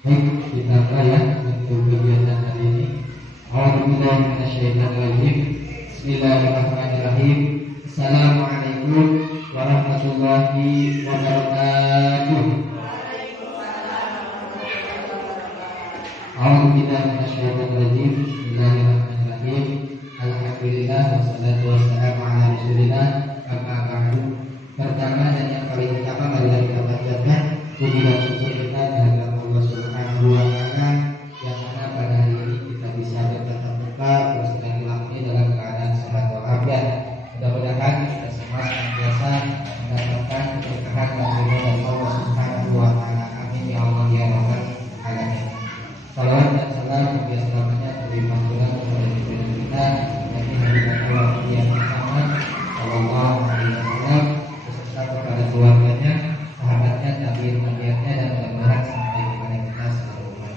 Baik, kita buka ya untuk kegiatan hari ini. A'udzubillahi minasyaitonirrajim. Bismillahirrahmanirrahim. Assalamualaikum warahmatullahi wabarakatuh. A'udzubillahi minasyaitonirrajim. Bismillahirrahmanirrahim. Alhamdulillah wassalatu wassalamu ala Rasulillah. Amma ba'du. Pertama dan yang paling utama marilah kita panjatkan puji dan syukur kita kehadirat Allah Subhanahu wa taala yang mana pada hari ini kita bisa bertatap muka bersilaturahmi dalam keadaan sehat walafiat. Mudah-mudahan kita semua senantiasa mendapatkan keberkahan dan ridho dari Allah Subhanahu wa taala. Amin ya Allah ya rabbal alamin. Salawat dan salam yang selamanya terlimpah curah kepada junjungan kita Nabi Muhammad yang Muhammad sallallahu alaihi wasallam beserta kepada keluarganya, sahabatnya, tabi'in-tabi'innya dan mudah-mudahan sampai kepada kita seluruhnya.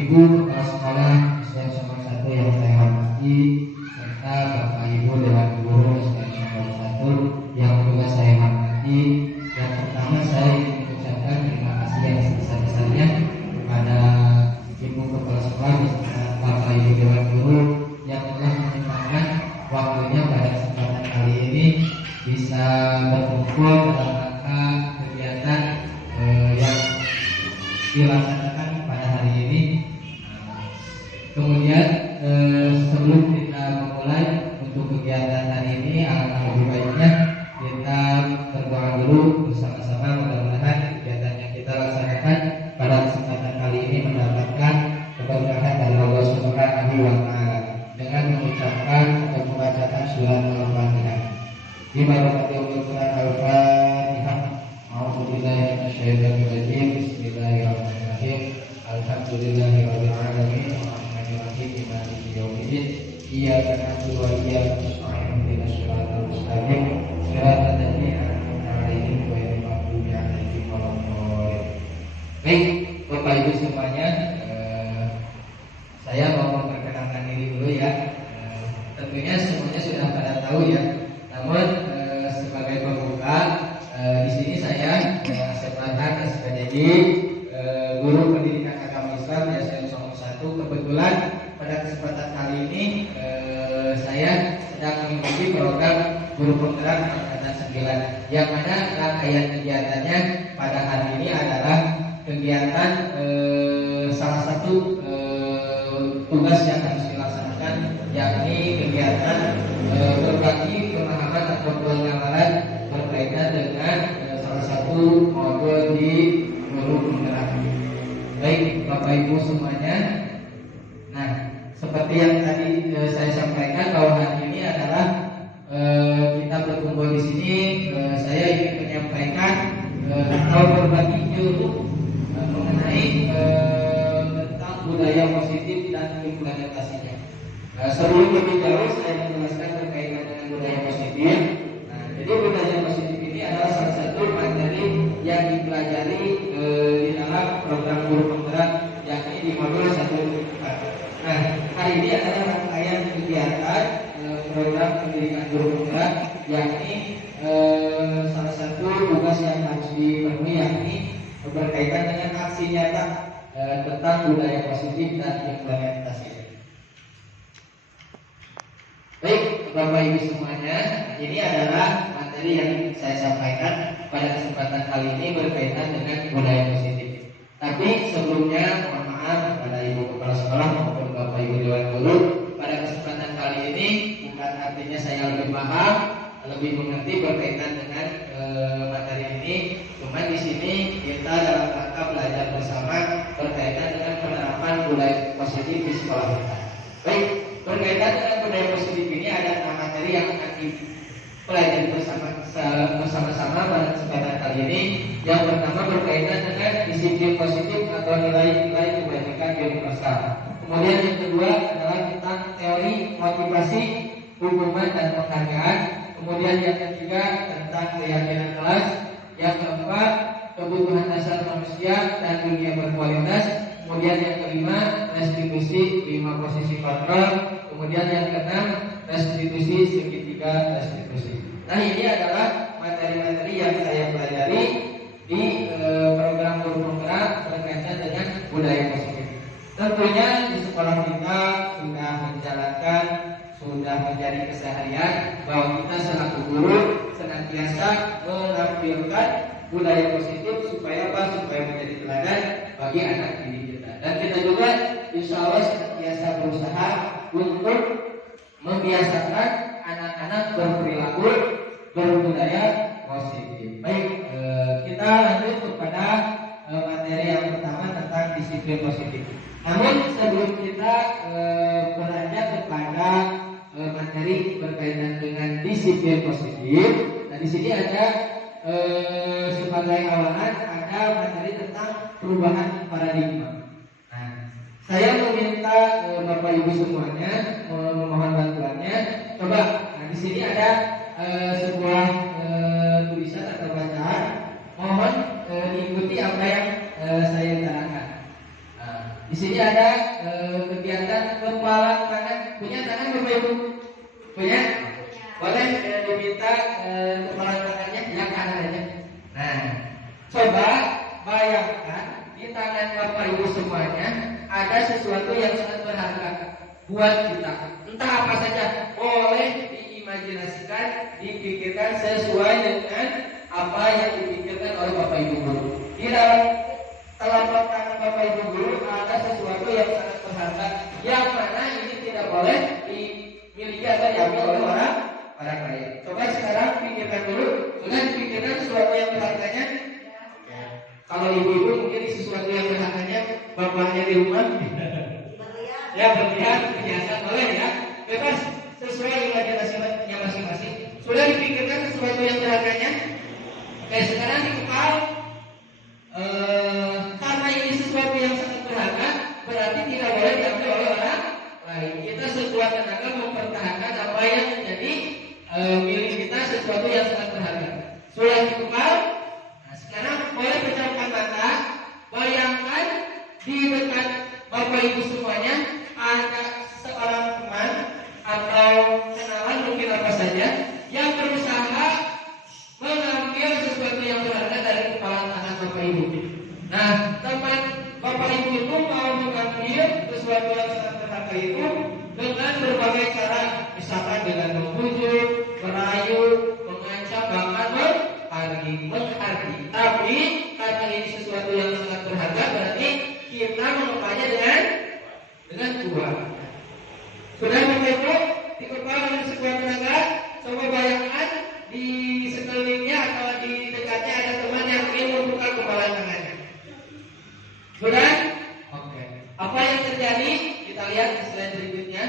Ibu kepala sekolah SDN Somong 1 yang saya hormati serta Bapak Ibu Dewan Guru SDN Somong 1 yang juga saya hormati. Yang pertama saya ingin mengucapkan terima kasih yang sebesar-besarnya kepada Ibu kepala sekolah beserta Bapak Ibu Dewan Guru yang telah menyempatkan waktunya pada kesempatan kali ini bisa berkumpul dalam rangka kegiatan yang dilaksanakan pada hari ini. Kemudian sebelum kita memulai untuk kegiatan hari ini, alangkah lebih baiknya kita berdoa dulu bersama-sama. Mudah-mudahan kegiatan yang kita laksanakan pada kesempatan kali ini mendapatkan keberkahan dari Allah Subhanahu wa taala dengan mengucapkan atau membacakan surat Al-Fatihah. Bismillahirrahmanirrahim. Al-Fatihah. A'udzubillahi minasyaitonirrajim. Bismillahirrahmanirrahim. Alhamdulillahirabbil alamin. Arrahmanirrahim. Maliki yaumiddin. Iyyaka na'budu wa iyyaka nasta'in. Ihdinas siratal mustaqim. Siratal ladzina an'amta 'alaihim ghairil maghdubi 'alaihim waladdallin. Baik, Bapak Ibu semuanya, saya mau memperkenalkan diri dulu ya. Tentunya semuanya sudah pada tahu ya. Namun sebagai pembuka, di sini saya Sepatan SPDJ, guru pendidikan agama Islam di SDN Somong 1. Kebetulan pada kesempatan kali ini saya sedang mengikuti program guru penggerak angkatan 9, yang mana rangkaian kegiatannya pada hari ini adalah kegiatan salah satu tugas yang harus dilaksanakan, yakni kegiatan berbagi pemahaman atau pengamalan berkaitan dengan salah satu modul di guru penggerak. Baik Bapak Ibu semuanya, nah seperti yang tadi saya sampaikan bahwa hari ini adalah kita berkumpul di sini, saya ingin menyampaikan atau berbagi ilmu mengenai tentang budaya positif dan implementasinya. Sebelum lebih jauh saya menjelaskan berkaitan dengan budaya positif. Nah, jadi budaya positif ini adalah salah satu materi yang dipelajari di dalam program guru penggerak, yakni di modul 1. Nah, hari ini adalah rangkaian kegiatan program pendidikan guru penggerak, yakni salah satu tugas yang harus dipenuhi yakni berkaitan dengan aksi nyata tentang budaya positif dan implementasi. Baik Bapak Ibu semuanya, ini adalah materi yang saya sampaikan pada kesempatan kali ini berkaitan dengan budaya positif. Tapi sebelumnya mohon maaf kepada Ibu Kepala Sekolah maupun Bapak Ibu Dewan Guru, pada kesempatan kali ini bukan artinya saya lebih paham, lebih mengerti berkaitan dengan materi ini. Cuma di sini kita dalam rangka belajar bersama berkaitan dengan penerapan budaya positif di sekolah kita. Baik, berkaitan dengan budaya positif ini ada 6 materi yang akan dipelajari bersama-sama pada kesempatan kali ini. Yang pertama berkaitan dengan disiplin positif atau nilai-nilai kebajikan universal. Kemudian yang kedua adalah tentang teori motivasi, hukuman dan penghargaan. Kemudian yang ketiga tentang keyakinan kelas. Yang keempat kebutuhan dasar manusia dan dunia berkualitas. Kemudian yang kelima restitusi 5 posisi kontrol. Kemudian yang keenam restitusi segitiga restitusi. Nah, ini adalah materi-materi yang saya pelajari di program guru penggerak berkaitan dengan budaya positif. Tentunya di sekolah kita sudah menjadi keseharian bahwa kita selaku guru senantiasa menampilkan budaya positif supaya menjadi teladan bagi anak didik kita. Dan kita juga insya Allah senantiasa berusaha untuk membiasakan anak-anak berperilaku berbudaya positif. Baik, kita lanjut kepada materi yang pertama tentang disiplin positif. Namun sebelum kita beranjak kepada materi berkaitan dengan disiplin positif, nah di sini ada sebagai awalan ada materi tentang perubahan paradigma. Nah, saya meminta Bapak Ibu semuanya memohon bantuannya. Coba, nah di sini ada sebuah tulisan atau bacaan. Mohon diikuti apa yang saya terangkan. Nah, di sini ada kegiatan kepalan tangan. Punya tangan Bapak Ibu? Punya? Boleh diminta kepalan tangannya yang kanan aja. Nah, coba bayangkan di tangan Bapak Ibu semuanya ada sesuatu yang sangat berharga buat kita. Entah apa saja, boleh diimajinasikan, dipikirkan sesuai dengan apa yang dipikirkan oleh Bapak Ibu guru. Di dalam telapak tangan Bapak Ibu guru ada sesuatu yang sangat berharga, yang mana ini tidak boleh dimiliki atau diambil oleh orang lain. Coba sekarang pikirkan dulu, sudah dipikirkan sesuatu yang berharganya? Kalau ibu-ibu mungkin sesuatu yang berharganya bapaknya di rumah. Ya, berlihat, perhiasan, boleh ya, bebas sesuai imajinasinya masing-masing. Sudah dipikirkan sesuatu yang berharganya? Oke, sekarang di kepala, karena ini sesuatu yang sangat berharga, berarti tidak boleh diambil oleh orang lain. Kita sekuat tenaga mempertahankan apa yang menjadi milik kita, sesuatu yang sangat berharga. Sudah di kepala. Nah, sekarang boleh pejamkan mata. Bayangkan di dekat Bapak Ibu semuanya ada seorang teman atau kenalan mungkin apa saja yang berusaha mengambil sesuatu yang berharga dari kepala tangan Bapak Ibu. Nah, teman Bapak Ibu itu mau mengambil sesuatu yang sangat berharga itu dengan berbagai cara, misalkan dengan membujuk, merayu, mengancam, bahkan menghardi. Tapi karena ini sesuatu yang sangat berharga, berarti kita mengepanya dengan uang. Sudah Bapak Ibu dikepal dengan sekuat tenaga. Coba bayangkan di sekelilingnya atau di dekatnya ada teman yang ingin membuka kepala tangannya. Sudah? Oke. Apa yang terjadi? Kita lihat di slide berikutnya.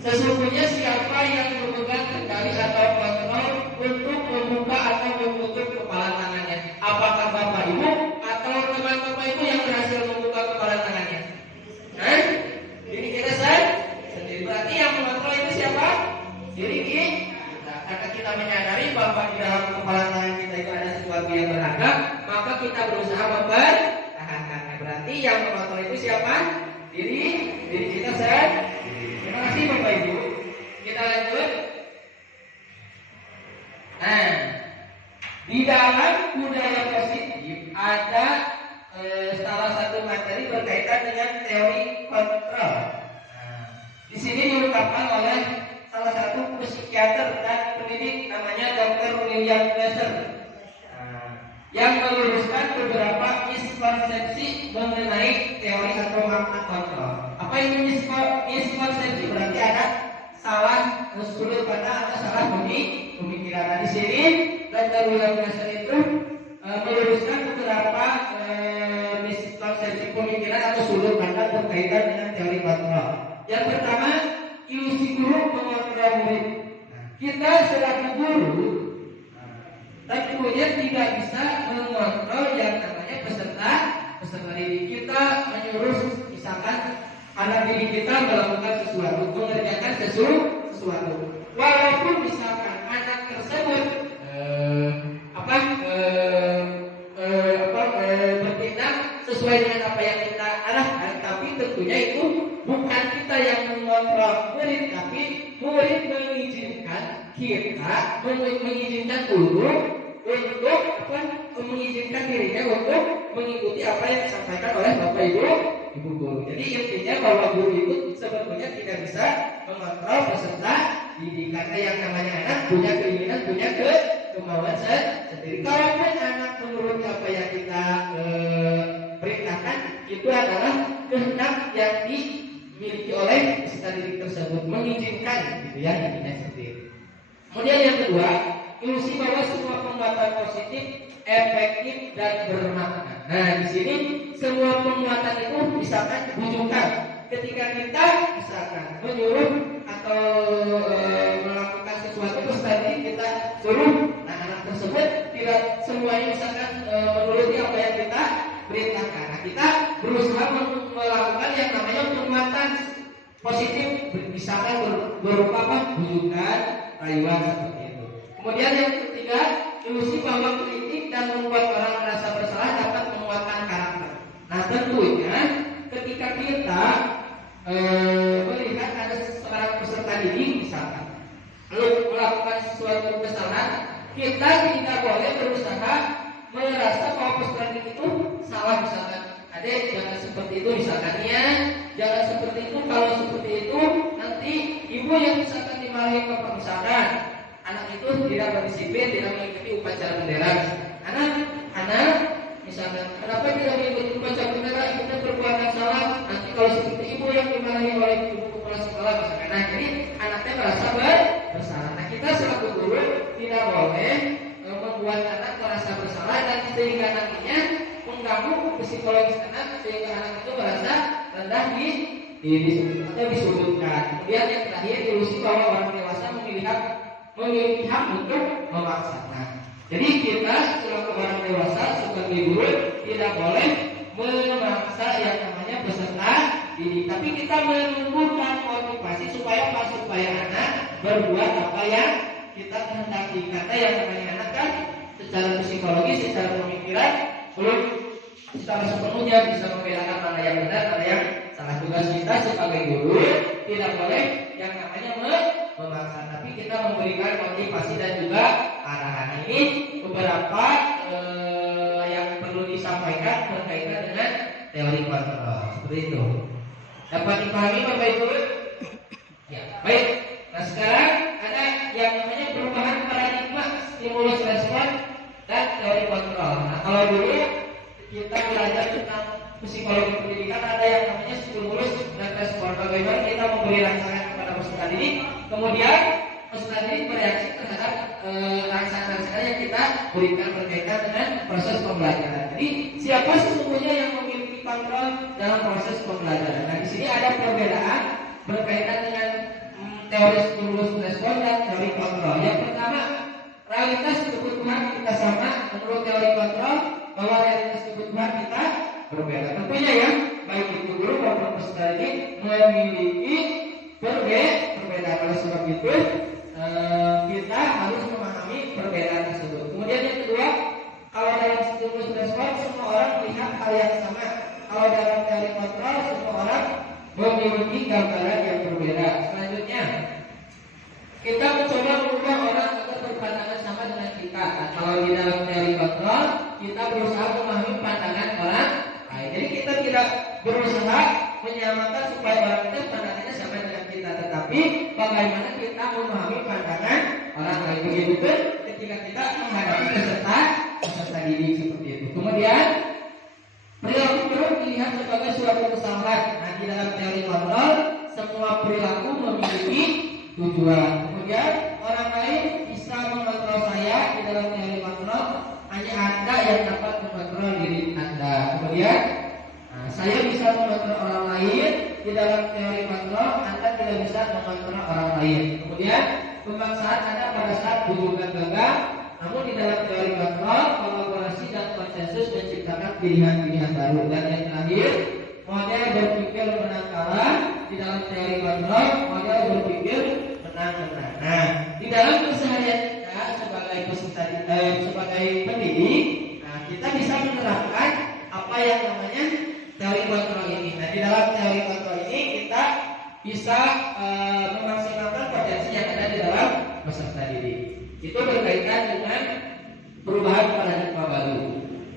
Sesungguhnya siapa yang memegang kendali atau kontrol untuk membuka atau menutup kepala tangannya? Apakah Bapak Ibu atau teman Bapak Ibu yang berhasil membuka kepala tangannya? Diri kita sendiri. Berarti yang mengontrol itu siapa? Diri kita. Karena kita menyadari bahwa di dalam kepala tangan kita itu ada sesuatu yang berharga, maka kita berusaha mempertahankannya. Berarti yang mengontrol itu siapa? Diri kita sendiri. Terima kasih Bapak Ibu. Kita lanjut. Nah, di dalam budaya positif ada salah satu materi berkaitan dengan teori kontrol. Nah, di sini diungkapkan oleh salah satu psikiater dan pendidik namanya Dr. William Glasser, yang meluruskan beberapa miskonsepsi mengenai teori atau makna kontrol. Apa itu miskonsepsi? Berarti ada salah sudut pandang atau salah pemikiran. Nah, di sini Dr. William Glasser itu meluruskan beberapa miskonsepsi pemikiran atau sudut pandang berkaitan dengan teori kontrol. Yang pertama, ilusi guru mengontrol murid. Kita selaku guru tentunya tidak bisa mengontrol yang namanya peserta didik. Kita menyuruh misalkan anak didik kita melakukan sesuatu, mengerjakan sesuatu. Walaupun misalkan anak tersebut bertindak sesuai dengan apa yang kita arahkan, tapi tentunya itu bukan kita yang mengontrol murid, tapi murid mengizinkan kita, mengizinkan guru untuk mengizinkan dirinya untuk mengikuti apa yang disampaikan oleh Bapak Ibu guru. Jadi intinya bahwa guru itu sebetulnya tidak bisa mengontrol peserta didik, karena yang namanya anak punya keinginan, punya kemauan sendiri. Kalaupun anak menuruti apa yang kita perintahkan, itu adalah kehendak yang dimiliki oleh peserta didik tersebut, mengizinkan gitu ya, intinya seperti itu. Kemudian yang kedua, ilusi bahwa semua penguatan positif efektif dan bermakna. Nah, di sini semua penguatan itu misalkan bujukan. Ketika kita misalkan menyuruh atau melakukan sesuatu tadi kita suruh, nah anak tersebut tidak semuanya misalkan menuruti apa yang kita perintahkan. Nah, kita berusaha melakukan yang namanya penguatan positif, misalkan berupa apa? Bujukan, rayuan seperti itu. Kemudian yang ketiga, ilusi bahwa kritik dan membuat orang merasa bersalah dapat menguatkan karakter. Nah, tentunya ketika kita melihat ada seorang peserta didik misalkan lalu melakukan sesuatu kesalahan, kita tidak boleh berusaha merasa bahwa peserta didik itu salah. Misalkan, adek jangan seperti itu misalkan ya, jangan seperti itu, kalau seperti itu nanti ibu yang misalkan dimarahi bapak, misalkan anak itu tidak berdisiplin, tidak mengikuti upacara bendera. Anak misalkan, kenapa tidak mengikuti upacara bendera? Ibunya perbuatan salah. Nanti kalau seperti ibu yang dimarahi oleh ibu kepala sekolah misalkan, nah jadi anaknya merasa bersalah. Nah, kita selaku guru tidak boleh membuat anak merasa bersalah dan sehingga nantinya mengganggu psikologis anak, sehingga anak itu merasa rendah atau disudutkan. Kemudian yang terakhir, ilusi bahwa orang dewasa memiliki hak untuk memaksa. Nah, jadi kita selaku orang dewasa sebagai guru tidak boleh memaksa yang namanya peserta didik, tapi kita menumbuhkan motivasi supaya anak berbuat apa yang kita kehendaki. Karena yang namanya anak kan secara psikologis, secara pemikiran belum secara sepenuhnya bisa membedakan mana yang benar, mana yang salah. Tugas kita sebagai guru tidak boleh yang namanya memaksa, tapi kita memberikan motivasi dan juga arahan. Ini beberapa yang perlu disampaikan berkaitan dengan teori kontrol. Seperti itu. Dapat dipahami Bapak Ibu? Ya, baik. Nah, sekarang ada yang namanya perubahan paradigma stimulus respon dan teori kontrol. Nah, kalau dulu kita belajar tentang psikologi pendidikan, ada yang namanya stimulus dan respon. Bagaimana kita memberi rangsangan kepada peserta didik, kemudian peserta didik bereaksi terhadap rangsangan-rangsangan yang kita berikan berkaitan dengan proses pembelajaran. Jadi siapa sesungguhnya yang memiliki kontrol dalam proses pembelajaran? Nah, di sini ada perbedaan berkaitan dengan teori stimulus respon dan teori kontrol. Yang pertama, realitas kebutuhan kita sama. Menurut teori kontrol, bahwa realitas kebutuhan kita berbeda. Tentunya ya, baik itu guru maupun peserta didik memiliki perbedaan. Oleh sebab itu kita harus memahami perbedaan tersebut. Kemudian yang kedua, kalau dalam stimulus respon semua orang melihat hal yang sama. Kalau dalam teori kontrol semua orang memiliki gambaran yang berbeda. Selanjutnya, kita mencoba mengubah orang agar berpandangan sama dengan kita. Nah, kalau di dalam teori kontrol kita berusaha memahami pandangan orang lain. Jadi kita tidak berusaha menyamakan supaya orang itu pandangannya sama dengan kita, tetapi bagaimana kita memahami pandangan orang lain. Begitu pun ketika kita menghadapi peserta didik seperti itu. Kemudian perilaku perlu dilihat sebagai suatu kesalahan. Nah, di dalam teori kontrol semua perilaku memiliki tujuan. Kemudian orang lain bisa mengontrol saya. Di dalam teori kontrol hanya Anda yang dapat mengontrol diri Anda. Kemudian saya bisa mengontrol orang lain. Di dalam teori kontrol Anda tidak bisa mengontrol orang lain. Kemudian pemaksaan ada pada saat hubungan gagal. Namun di dalam teori kontrol kolaborasi dan konsensus menciptakan pilihan-pilihan baru. Dan yang terakhir, model berpikir menang kalah. Di dalam teori kontrol model berpikir menang-menang. Nah, di dalam keseharian kita sebagai pendidik, nah, kita bisa menerapkan apa yang namanya teori kontrol ini. Nah, di dalam teori kontrol ini kita bisa memaksimalkan potensi yang ada di dalam peserta didik. Itu berkaitan dengan perubahan paradigma baru.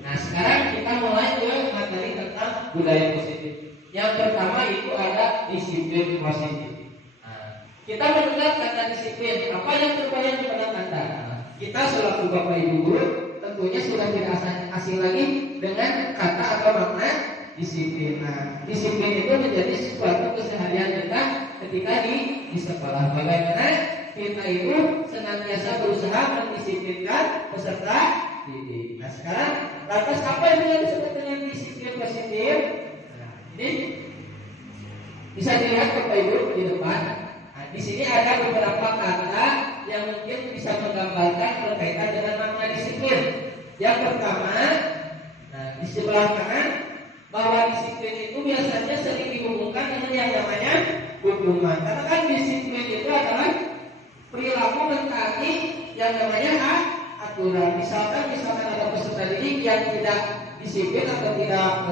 Nah, sekarang kita mulai ke materi tentang budaya positif. Yang pertama itu ada disiplin positif. Nah, kita mendengar kata disiplin, apa yang terbayang di benak Anda? Nah, kita selaku Bapak Ibu guru tentunya sudah tidak asing lagi dengan kata atau makna disiplin. Nah, disiplin itu menjadi sesuatu keseharian kita ketika di sekolah. Bagaimana kita itu senantiasa berusaha mendisiplinkan peserta didik. Nah, sekarang lantas apa yang disebut dengan disiplin positif? Nah, ini bisa dilihat Bapak Ibu di depan. Nah, di sini ada beberapa kata yang mungkin bisa menggambarkan berkaitan dengan makna disiplin. Yang pertama, nah, di sebelah kanan, bahwa disiplin itu biasanya sering dihubungkan dengan yang namanya hukuman. Karena kan disiplin itu adalah perilaku mentaati yang namanya aturan. Misalkan ada peserta didik yang tidak disiplin atau tidak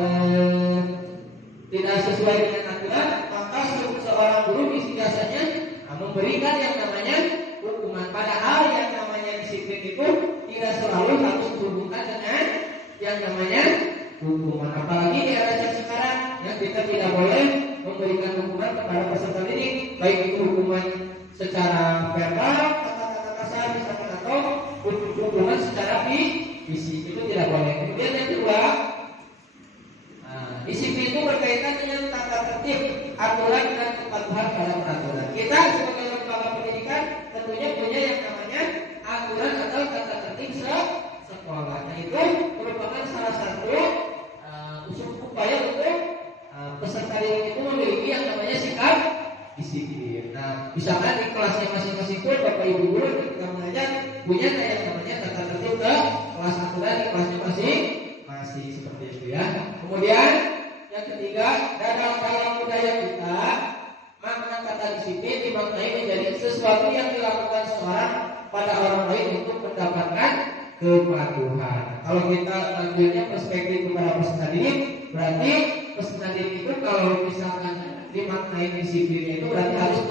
sesuai dengan aturan, maka seorang guru biasanya memberikan yang namanya hukuman. Padahal yang namanya disiplin itu tidak selalu harus dihubungkan dengan yang namanya hukuman. Apalagi di era sekarang yang kita tidak boleh memberikan hukuman kepada peserta didik, baik itu hukuman secara verbal, kata-kata kasar misalkan, atau hukuman secara fisik, itu tidak boleh. Kemudian yang kedua, disiplin itu berkaitan dengan tata tertib, aturan dan kepatuhan dalam peraturan. Kita sebagai lembaga pendidikan tentunya punya yang namanya aturan atau tata tertib sekolah. Nah, itu merupakan salah satu upaya untuk peserta didik itu memiliki yang namanya sikap disiplin. Nah, misalkan di kelasnya masing-masing pun Bapak Ibu guru ketika mengajar punya yang namanya tata tertib ke kelas aturan di kelasnya masing-masing, seperti itu ya. Kemudian yang ketiga, dalam budaya kita, makna kata disiplin dimaknai menjadi sesuatu yang dilakukan seorang pada orang lain untuk mendapatkan kepatuhan. Kalau kita ambilnya perspektif kepada peserta didik, berarti peserta didik itu kalau misalkan dimaknai disiplin itu berarti harus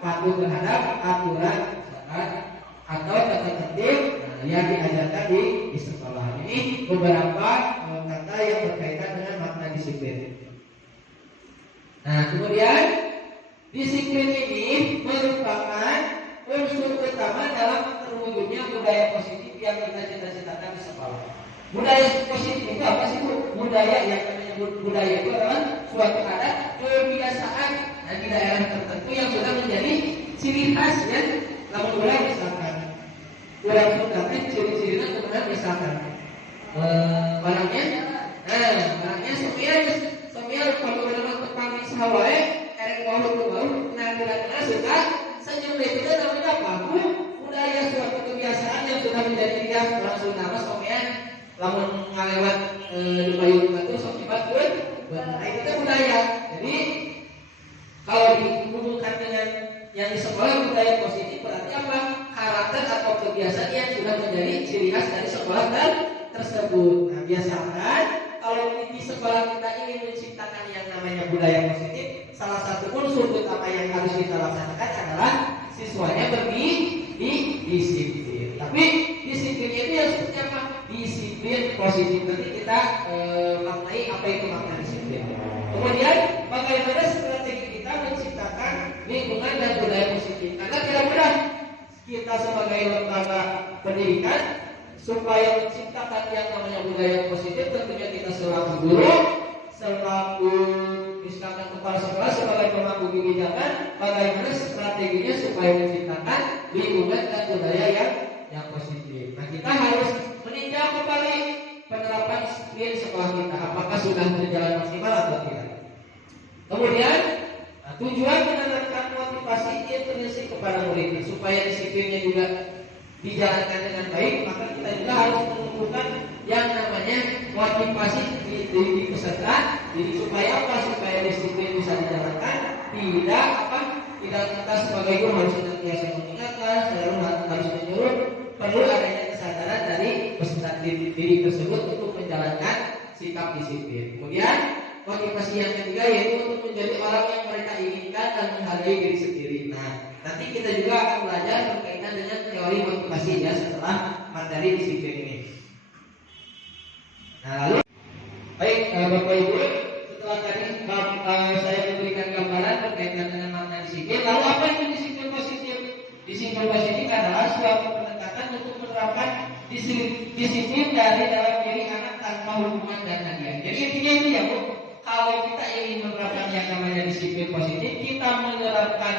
patuh terhadap aturan atau tata tertib yang diajarkan di sekolah. Ini beberapa kata yang berkaitan dengan makna disiplin. Nah, kemudian disiplin ini merupakan unsur utama dalam terwujudnya budaya positif yang kita cita-citakan di sekolah. Budaya positif itu apa sih, Bu? Budaya yang namanya budaya itu adalah suatu adat kebiasaan di daerah tertentu yang sudah menjadi ciri khas ya. Namun mulai misalkan kurang menggunakan ciri-cirinya kemudian misalkan barangnya somian kalau benar tepang sawai erek bau nah kira-kira sudah senyum itu namanya apa? Budaya suatu kebiasaan yang sudah menjadi khas langsung nama somian lamun ngalewat di payung batu somian pun nah itu budaya. Jadi kalau dihubungkan dengan yang di sekolah budaya positif berarti apa? Karakter atau kebiasaan yang sudah menjadi ciri khas dari sekolah tersebut. Nah, biasakan kalau di sekolah kita ingin menciptakan yang namanya budaya positif, salah satu unsur utama yang harus kita laksanakan adalah siswanya berdisiplin. Tapi disiplinnya itu yang seperti apa? Disiplin positif. Nanti kita maknai apa itu makna disiplin. Kemudian bagaimana strategi kita menciptakan lingkungan dan budaya positif? Karena tidak mudah kita sebagai lembaga pendidikan supaya menciptakan yang namanya budaya positif, tentunya kita selaku guru, selaku misalkan kepala sekolah sebagai pemangku kebijakan, bagaimana strateginya supaya menciptakan lingkungan dan budaya yang positif. Nah, kita harus meninjau kembali penerapan disiplin sekolah kita, apakah sudah berjalan maksimal atau tidak. Kemudian tujuan menanamkan motivasi intrinsik kepada murid supaya disiplinnya juga dijalankan dengan baik, maka kita juga harus menumbuhkan yang namanya motivasi di peserta. Jadi supaya apa? Supaya disiplin bisa dijalankan, tidak kita sebagai guru harus senantiasa mengingatkan, selalu harus menyuruh, perlu adanya kesadaran dari peserta didik tersebut untuk menjalankan sikap disiplin. Kemudian motivasi yang ketiga yaitu untuk menjadi orang yang mereka inginkan dan menghargai diri sendiri. Nah, nanti kita juga akan belajar berkaitan dengan teori motivasi ya setelah materi disiplin ini. Nah, lalu baik Bapak Ibu, setelah tadi saya memberikan gambaran berkaitan dengan makna disiplin, lalu apa itu disiplin positif? Disiplin positif adalah suatu pendekatan untuk menerapkan disiplin dari dalam diri anak tanpa hukuman dan hadiah. Jadi intinya itu ya Bu, kalau kita ingin menerapkan yang namanya disiplin positif, kita menerapkan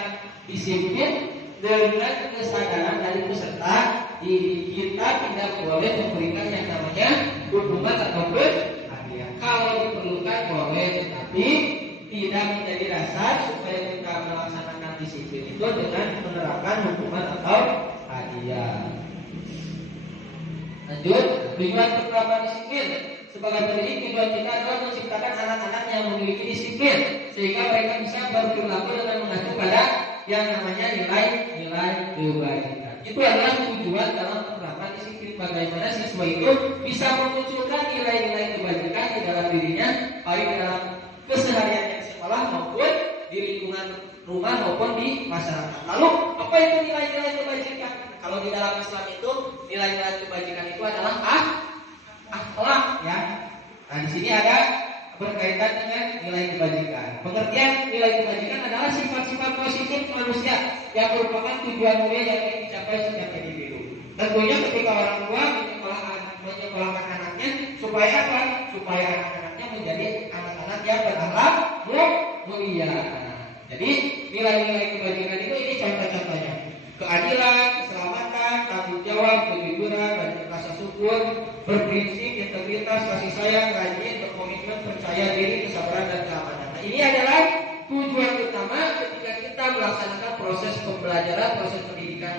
disiplin dengan kesadaran dari peserta diri kita tidak boleh memberikan yang namanya hukuman ataupun hadiah. Kalau diperlukan boleh, tetapi tidak menjadi dasar supaya kita melaksanakan disiplin itu dengan menerapkan hukuman atau hadiah. Lanjut, tujuan penerapan disiplin sebagai pendidik, tujuan kita adalah menciptakan anak-anak yang memiliki disiplin sehingga mereka bisa berperilaku dengan mengacu pada yang namanya nilai-nilai kebajikan. Itu adalah tujuan dalam penerapan disiplin, bagaimana siswa itu bisa memunculkan nilai-nilai kebajikan di dalam dirinya, baik dalam keseharian di sekolah maupun di lingkungan rumah maupun di masyarakat. Lalu apa itu nilai-nilai kebajikan? Kalau di dalam Islam itu nilai-nilai kebajikan itu adalah akhlak ya. Nah di sini ada berkaitan dengan nilai kebajikan. Pengertian nilai kebajikan adalah sifat-sifat positif manusia yang merupakan tujuan mulia yang ingin dicapai setiap individu. Tentunya ketika orang tua menyekolahkan anaknya supaya apa? Supaya anak-anaknya menjadi anak-anak yang berakhlak mulia. Jadi nilai-nilai kebajikan itu ini contoh-contohnya: keadilan, keselamatan, tanggung jawab, kejujuran, rasa syukur, berprinsip, integritas, kasih sayang, rajin, berkomitmen, percaya diri, kesabaran dan keamanan. Nah, ini adalah tujuan utama ketika kita melaksanakan proses pembelajaran, proses pendidikan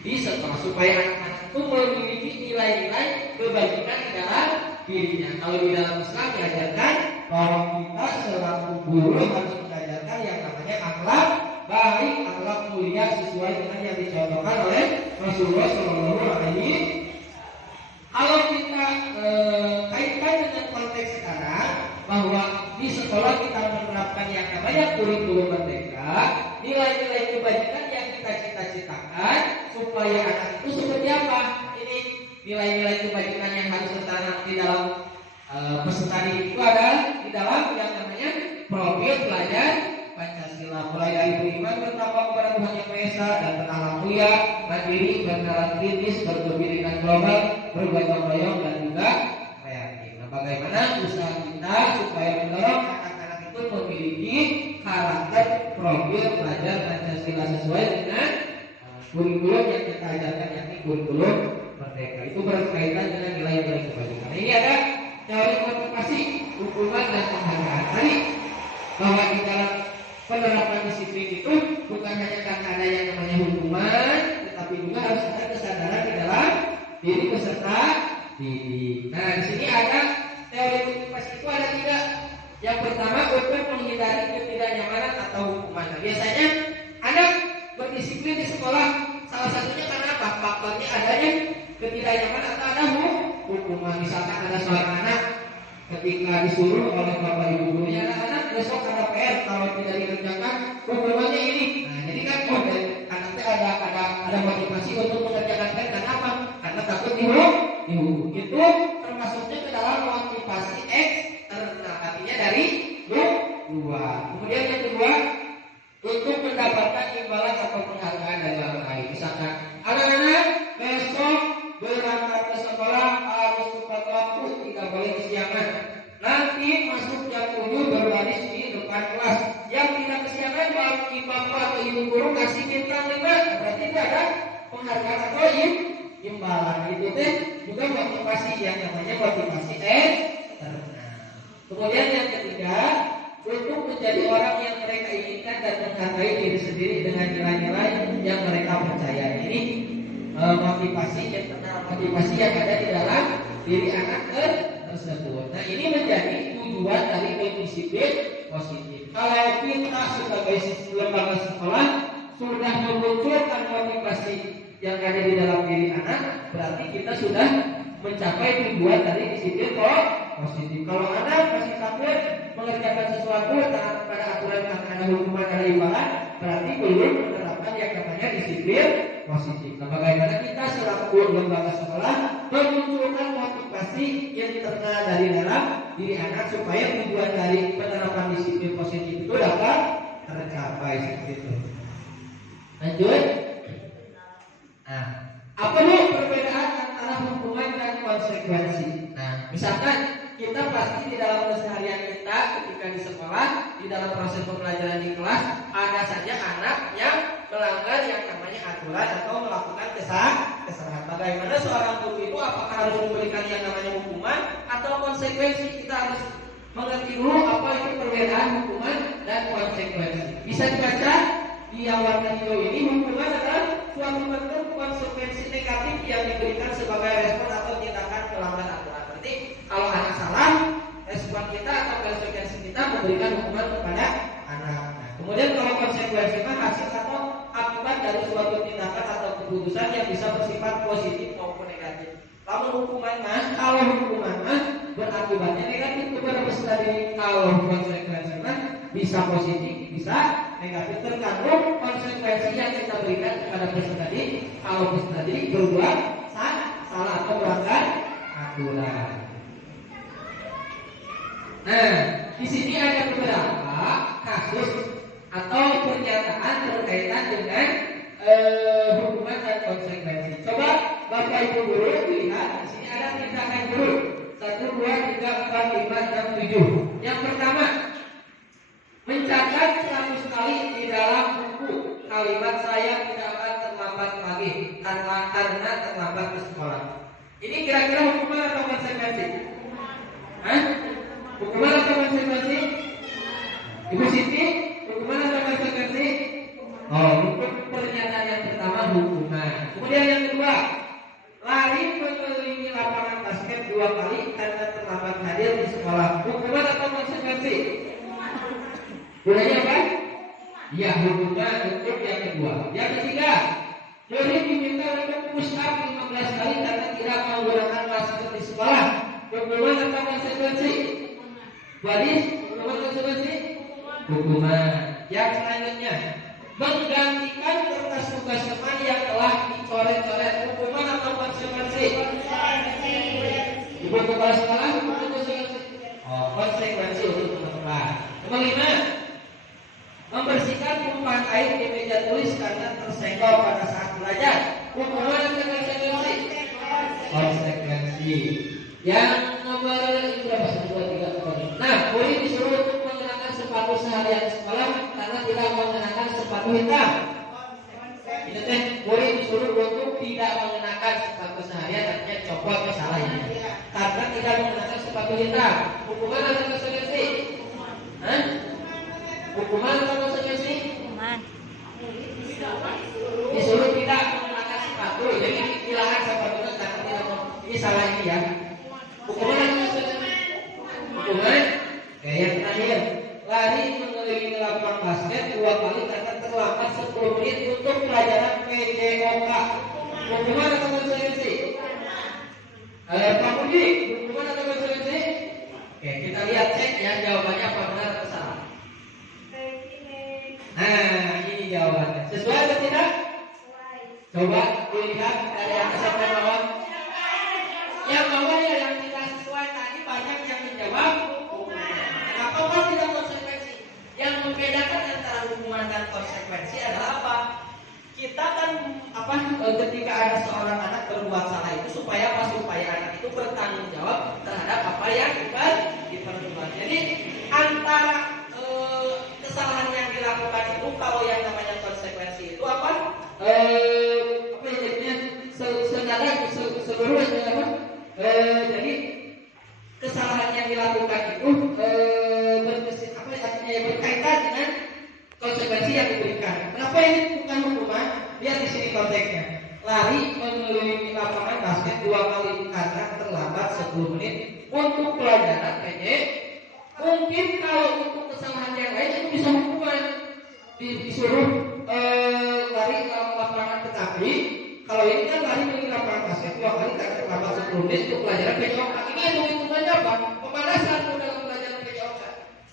di sekolah, supaya anak-anak itu memiliki nilai-nilai kebajikan di dalam dirinya. Kalau di dalam Islam diajarkan bahwa kita selaku guru harus mengajarkan yang namanya akhlak baik, akhlak mulia sesuai dengan yang dicontohkan oleh Rasulullah SAW. Kalau kita kaitkan dengan konteks sekarang, bahwa di sekolah kita menerapkan yang namanya kurikulum merdeka, nilai-nilai kebajikan yang kita cita-citakan supaya anak itu seperti apa? Ini nilai-nilai kebajikan yang harus tertanam di dalam peserta didik itu adalah di dalam yang namanya profil pelajar Pancasila, mulai dari beriman, bertakwa kepada Tuhan Yang Maha Esa dan berakhlak mulia, mandiri, bernalar kritis, berkepentingan global, bergotong royong dan juga kreatif. Nah, bagaimana usaha kita supaya mendorong anak-anak itu memiliki karakter profil pelajar Pancasila sesuai dengan kurikulum yang kita ajarkan, yakni kurikulum merdeka. Itu berkaitan dengan nilai-nilai kebajikan. Nah, ini ada teori motivasi, hukuman dan penghargaan. Tadi bahwa di dalam penerapan disiplin itu bukan hanya karena ada yang namanya hukuman, tetapi juga harus ada kesadaran di dalam diri peserta didik. Nah, di sini ada teori motivasi itu ada tiga. Yang pertama untuk menghindari ketidaknyamanan atau hukuman. Nah, biasanya anak berdisiplin di sekolah salah satunya karena apa? Faktornya adanya ketidaknyamanan atau ada hukuman. Misalkan ada seorang anak ketika disuruh oleh bapak ibu gurunya, anak besok ada PR, kalau tidak dikerjakan hukumannya ini. Nah, jadi kan anaknya ada motivasi untuk mengerjakan PR. Karena apa? Karena takut dihukum. Itu termasuknya ke dalam motivasi eksternal, artinya dari luar. Kemudian yang kedua, untuk mendapatkan imbalan atau penghargaan dari orang lain. Misalkan anak-anak besok berangkat ke sekolah harus tepat waktu, tidak boleh kesiangan. Nanti masuk jam 7 berbaris di depan kelas. Yang tidak kesiangan, bapak atau ibu guru kasih bintang 5. Berarti itu ada penghargaan atau imbalan. Itu teh juga motivasi yang namanya motivasi eksternal. Kemudian yang ketiga, untuk menjadi orang yang mereka inginkan dan menghargai diri sendiri dengan nilai-nilai yang mereka percaya. Ini motivasi internal, motivasi yang ada di dalam diri anak tersebut. Nah, ini menjadi tujuan dari disiplin positif. Kalau kita sebagai lembaga sekolah sudah memunculkan motivasi yang ada di dalam diri anak, berarti kita sudah mencapai tujuan dari disiplin positif. Kalau anak masih takut mengerjakan sesuatu taat pada aturan yang ada hukuman ada imbalan, berarti belum menerapkan yang namanya disiplin positif. Nah, bagaimana kita selaku lembaga sekolah memunculkan motivasi internal dari dalam diri anak supaya tujuan dari penerapan disiplin positif itu dapat tercapai seperti itu. Lanjut. Nah, apa nih perbedaan antara hukuman dan konsekuensi? Nah, misalkan kita pasti di dalam keseharian kita ketika di sekolah, di dalam proses pembelajaran di kelas, ada saja anak yang melanggar yang namanya aturan atau melakukan kesalahan. Bagaimana seorang guru itu apakah harus memberikan yang namanya hukuman atau konsekuensi? Kita harus mengerti dulu apa itu perbedaan hukuman dan konsekuensi. Bisa dibaca di yang warna hijau ini, hukuman adalah suatu bentuk konsekuensi negatif yang diberikan sebagai respon atau tindakan pelanggar aturan. Berarti kalau anak salah, respon kita atau konsekuensi kita memberikan hukuman kepada anak. Nah, kemudian kalau konsekuensi mah hasil atau akibat dari suatu tindakan atau keputusan yang bisa bersifat positif maupun negatif. Kalau hukuman mah berakibatnya negatif kepada peserta didik. Kalau konsekuensi mah bisa positif, bisa negatif, tergantung konsekuensi yang kita berikan kepada peserta didik. Kalau peserta didik berbuat salah atau melanggar aturan. Nah, di sini ada beberapa kasus atau pernyataan berkaitan dengan hukuman dan konsekuensi. Coba Bapak Ibu guru lihat di sini ada tindakan guru 1, 2, 3, 4, 5, 6, 7. Yang pertama, mencatat 100 kali di dalam buku kalimat saya tidak akan terlambat lagi karena terlambat ke sekolah. Ini kira-kira hukuman atau konsekuensi? Hah? Hukuman atau konsekuensi? Ibu Siti, hukuman atau konsekuensi? Oh, untuk pernyataan yang pertama hukuman. Kemudian yang kedua, lari mengelilingi lapangan basket 2 kali karena terlambat hadir di sekolah. Hukuman atau konsekuensi? Gunanya apa? Ya, hukuman untuk yang kedua. Yang ketiga, murid diminta untuk push up 15 kali karena tidak menggunakan masker di sekolah. Hukuman atau konsekuensi? Wadis, hukuman konsekuensi? Hukuman. Yang selanjutnya, menggantikan kertas tugas teman yang telah dicoret-coret. Hukuman atau konsekuensi? Ibu kepala sekolah, hukuman konsekuensi? Oh, konsekuensi untuk teman-teman. Kelima, membersihkan tumpahan air di meja tulis karena tersenggol pada saat belajar. Hukuman atau konsekuensi? Konsekuensi. Yang nomor berapa? 1, 2, 3, 4. Nah, murid disuruh untuk mengenakan sepatu seharian sekolah karena tidak mengenakan sepatu hitam. Itu teh, murid disuruh untuk tidak mengenakan sepatu seharian, artinya copot salah ini. Karena tidak mengenakan sepatu hitam. Hukuman atau konsekuensi? Hah? Hukuman atau konsekuensi? Hukuman. Disuruh tidak menggunakan sepatu, jadi dilarang sepatu karena tidak mau. Ini salah ini ya. Hukuman atau konsekuensi? Hukuman. Yang terakhir, lari mengelilingi lapangan basket 2 kali karena terlambat 10 menit untuk pelajaran PJOK. Hukuman atau konsekuensi? Pak Budi, hukuman atau konsekuensi? Oke, kita lihat cek ya jawabannya apa benar atau salah. Nah, ini jawabannya. Sesuai atau tidak? Coba dilihat dari yang sampai bawah. Yang bawah ya yang tidak sesuai tadi banyak yang menjawab. Kenapa Pak tidak konsekuensi? Yang membedakan antara hukuman dan konsekuensi adalah apa? Kita kan ketika ada seorang anak berbuat salah itu supaya anak itu bertanggung jawab terhadap apa yang diperbuat. Jadi antara kesalahan yang dilakukan itu, kalau yang namanya konsekuensi itu apa? Seluruhnya apa? Jadi kesalahan yang dilakukan itu berkaitan dengan konsekuensi yang diberikan. Kenapa ini bukan hukuman? Lihat di sini konteksnya. Lari mengelilingi lapangan basket 2 kali karena terlambat 10 menit untuk pelajaran PJ. Mungkin kalau untuk kesalahan yang lain itu bisa hukuman, disuruh lari ke lapangan, tetapi kalau ini kan lari mengelilingi lapangan basket 2 kali karena terlambat 10 menit untuk pelajaran PJOK. Ini hitung-hitungannya apa? Pemanasan dalam pelajaran PJOK.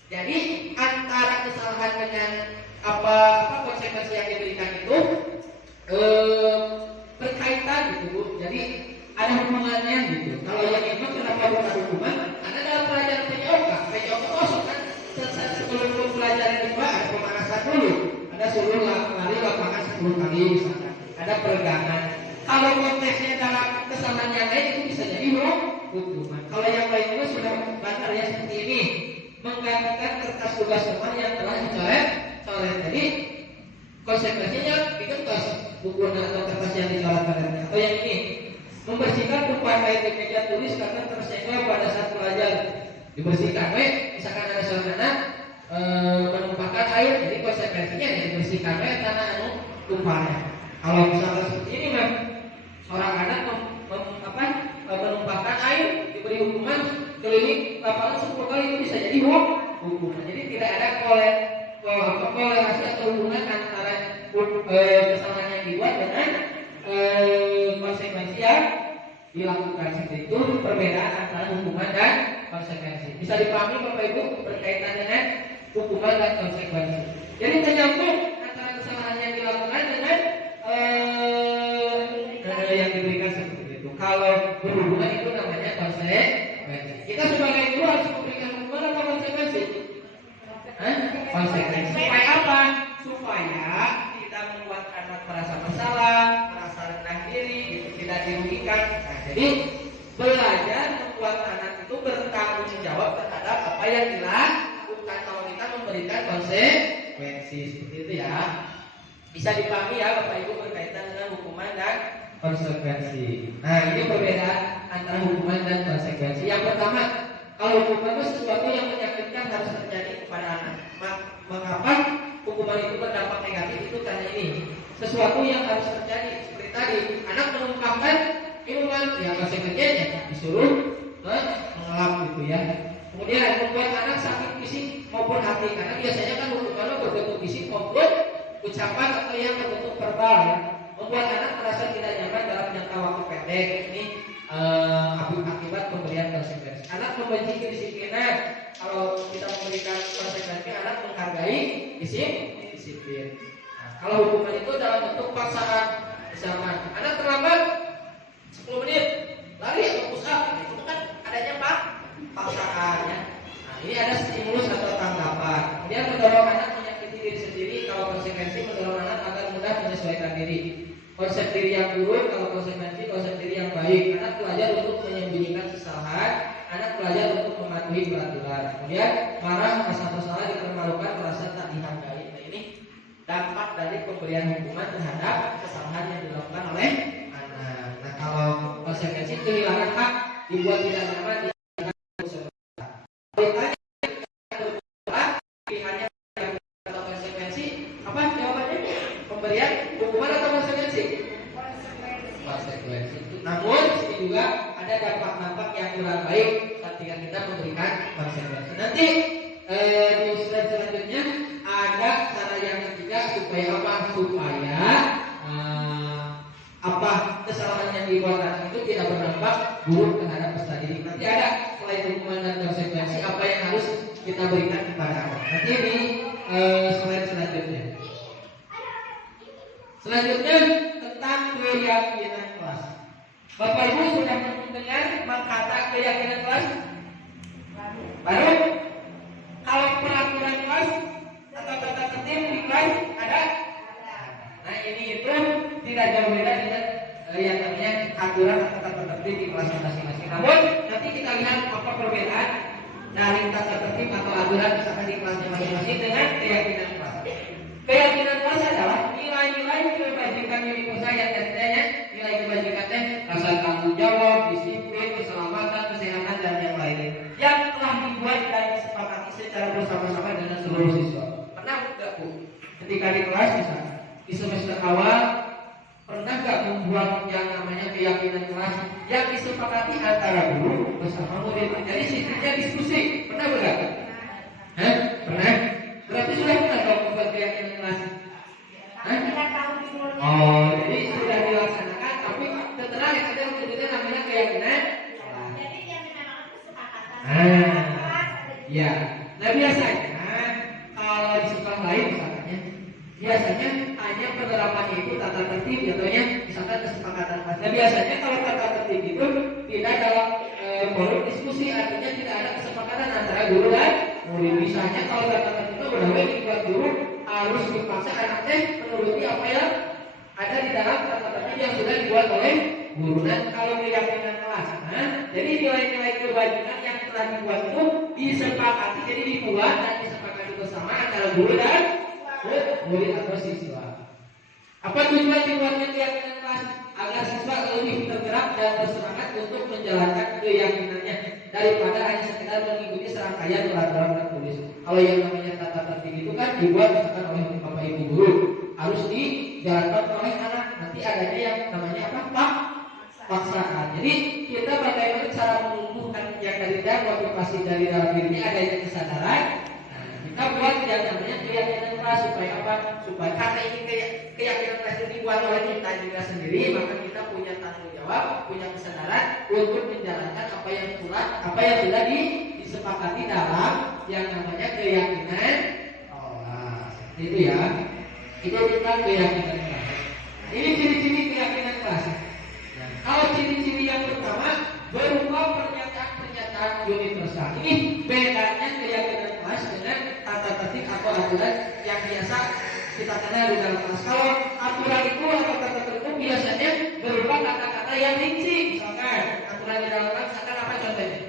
Jadi antara kesalahan dengan apa konsekuensi yang diberikan itu berkaitan gitu Bu. Jadi ada hubungannya tali misalkan, ada peregangan. Kalau konteksnya dalam kesalahan yang lain itu bisa jadi hukuman. Kalau yang lainnya sudah bantar ya seperti ini, menggantikan kertas tugas teman yang telah dicoret. Jadi konsekuensinya dikentos buku atau kertas yang dicoret padanya. Atau yang ini, membersihkan tumpahan air di meja tulis karena tersenggol pada saat belajar. Dibersihkan, misalkan ada seorang anak menumpahkan air, jadi konsekuensinya dibersihkan tanah tumpahannya. Kalau misalkan seperti ini mah, seorang anak menumpahkan air diberi hukuman keliling lapangan 10 kali, itu bisa jadi hukuman. Jadi tidak ada kolerasi atau hubungan antara kesalahan yang dibuat dengan konsekuensi yang dilakukan. Seperti itu perbedaan antara hukuman dan konsekuensi. Bisa dipahami Bapak Ibu berkaitan dengan hukuman dan konsekuensi. Jadi menyambung antara kesalahan yang dilakukan dengan yang diberikan seperti itu. Kalau berhubungan itu namanya konsekuensi. Kita sebagai guru harus memberikan hukuman atau konsekuensi? Konsekuensi. Supaya apa? Supaya tidak membuat anak merasa bersalah, merasa rendah diri, tidak dirugikan. Nah, jadi belajar membuat anak itu bertanggung jawab terhadap apa yang dilakukan kalau kita memberikan konsekuensi seperti itu ya. Bisa dipahami ya Bapak Ibu berkaitan dengan hukuman dan konsekuensi. Nah, ini perbedaan antara hukuman dan konsekuensi. Yang pertama, kalau hukuman itu sesuatu yang menyakitkan harus terjadi kepada anak. Mengapa hukuman itu berdampak negatif? Itu karena ini sesuatu yang harus terjadi. Seperti tadi, anak menumpahkan minuman, ya konsekuensinya disuruh mengelap gitu ya. Kemudian membuat anak sakit fisik maupun hati, karena biasanya kan hukumannya berbentuk fisik maupun ucapan atau yang berbentuk verbal ya. Membuat anak merasa tidak nyaman dalam jangka waktu pendek. Ini akibat pemberian konsekuensi. Anak membenci kedisiplinan. Kalau kita memberikan konsekuensi, anak menghargai disiplin. Nah, kalau hukuman itu dalam bentuk paksaan, misalkan anak terlambat 10 menit lari atau push up, itu kan adanya paksaan ya. Nah, ini ada stimulus atau tanggapan. Kemudian mendorong anak menyakiti diri sendiri. Kalau konsekuensi mendorong anak agar mudah menyesuaikan diri. Konsep diri yang buruk, kalau konsekuensi konsep diri yang baik. Anak belajar untuk menyembunyikan kesalahan, anak belajar untuk mematuhi peraturan. Kemudian marah, merasa bersalah, dipermalukan, merasa tak dihargai. Nah, ini dampak dari pemberian hukuman terhadap kesalahan yang dilakukan oleh anak. Nah, kalau konsekuensi kehilangan hak, dibuat tidak nyaman, pilihannya atau konsekuensi apa jawabannya? Pemberian hukuman atau konsekuensi? Konsekuensi. Namun ini juga ada dampak-dampak yang kurang baik ketika kita memberikan konsekuensi. Nanti di slide selanjutnya ada cara yang ketiga supaya apa? Supaya kesalahan yang dibuat anak itu tidak berdampak buruk terhadap peserta didik. Nanti ada selain hukuman dan konsekuensi apa yang harus kita berikan kepada anak. Nanti di slide selanjutnya. Selanjutnya tentang keyakinan kelas. Bapak Ibu sudah mendengar kata keyakinan kelas? Baru? Kalau peraturan kelas atau tata tertib di kelas ada? Nah, ini itu tidak jauh beda dengan yang namanya aturan atau tata tertib di kelas masing-masing. Namun nanti kita lihat apa perbedaan dari tata tertib atau aturan misalkan di kelasnya masing-masing dengan keyakinan kelas. Keyakinan kelas adalah nilai-nilai kebajikan milik usaha yang tadinya nilai kebajikannya rasa tanggung jawab, disiplin, keselamatan, kesehatan dan yang lainnya yang telah dibuat dan disepakati secara bersama-sama dengan seluruh siswa. Pernah nggak Bu? Ketika di kelas misalnya di semester awal pernah nggak membuat yang namanya keyakinan kelas yang disepakati antara guru bersama murid? Jadi sistemnya diskusi. Pernah enggak? Pernah? Berarti sudah pernah dong membuat keyakinan kelas? Oh, jadi sudah dilaksanakan, tapi setelah yang ada wujudnya namanya keyakinan. Jadi yang dinamakan kesepakatan. Ya. Nah biasanya kalau di sekolah lain biasanya hanya penerapannya itu tata tertib, contohnya misalkan kesepakatan kelas. Nah biasanya kalau tata tertib itu tidak dalam forum diskusi, artinya tidak ada kesepakatan antara guru dan murid. Misalnya kalau tata tertib itu benar-benar dibuat guru harus dipaksa anaknya menuruti apa yang ada di dalam tata tertib yang sudah dibuat oleh guru. Dan kalau keyakinan kelas, jadi nilai-nilai kewajiban yang telah dibuat itu disepakati, jadi dibuat dan disepakati bersama antara guru dan murid atau siswa. Apa tujuan dibuatnya keyakinan kelas? Agar siswa lebih tergerak dan bersemangat untuk menjalankan keyakinannya daripada hanya sekedar mengikuti serangkaian peraturan tertulis. Kalau yang namanya tata tertib itu kan dibuat misalkan oleh bapak ibu guru, harus dijalankan oleh anak. Nanti adanya yang namanya apa? Paksaan. Jadi kita bagaimana cara menumbuhkan yang dari motivasi dari dalam dirinya adanya kesadaran. Kita buat yang namanya keyakinan kelas supaya apa? Supaya karena ini keyakinan kelas itu dibuat oleh kita juga sendiri, maka kita punya tanggung jawab, punya kesadaran untuk menjalankan apa yang sudah disepakati dalam yang namanya keyakinan kelas. Itu ya. Itu tentang keyakinan kelas. Ini ciri-ciri keyakinan kelas. Kalau ciri-ciri yang pertama berupa pernyataan universal. Ini bedanya keyakinan kelas dengan tata tertib atau aturan yang biasa kita kenal di dalam kelas. Kalau aturan itu atau tata tertib biasanya berupa kata-kata yang rinci. Misalkan aturan di dalam kelas, misalkan apa contohnya?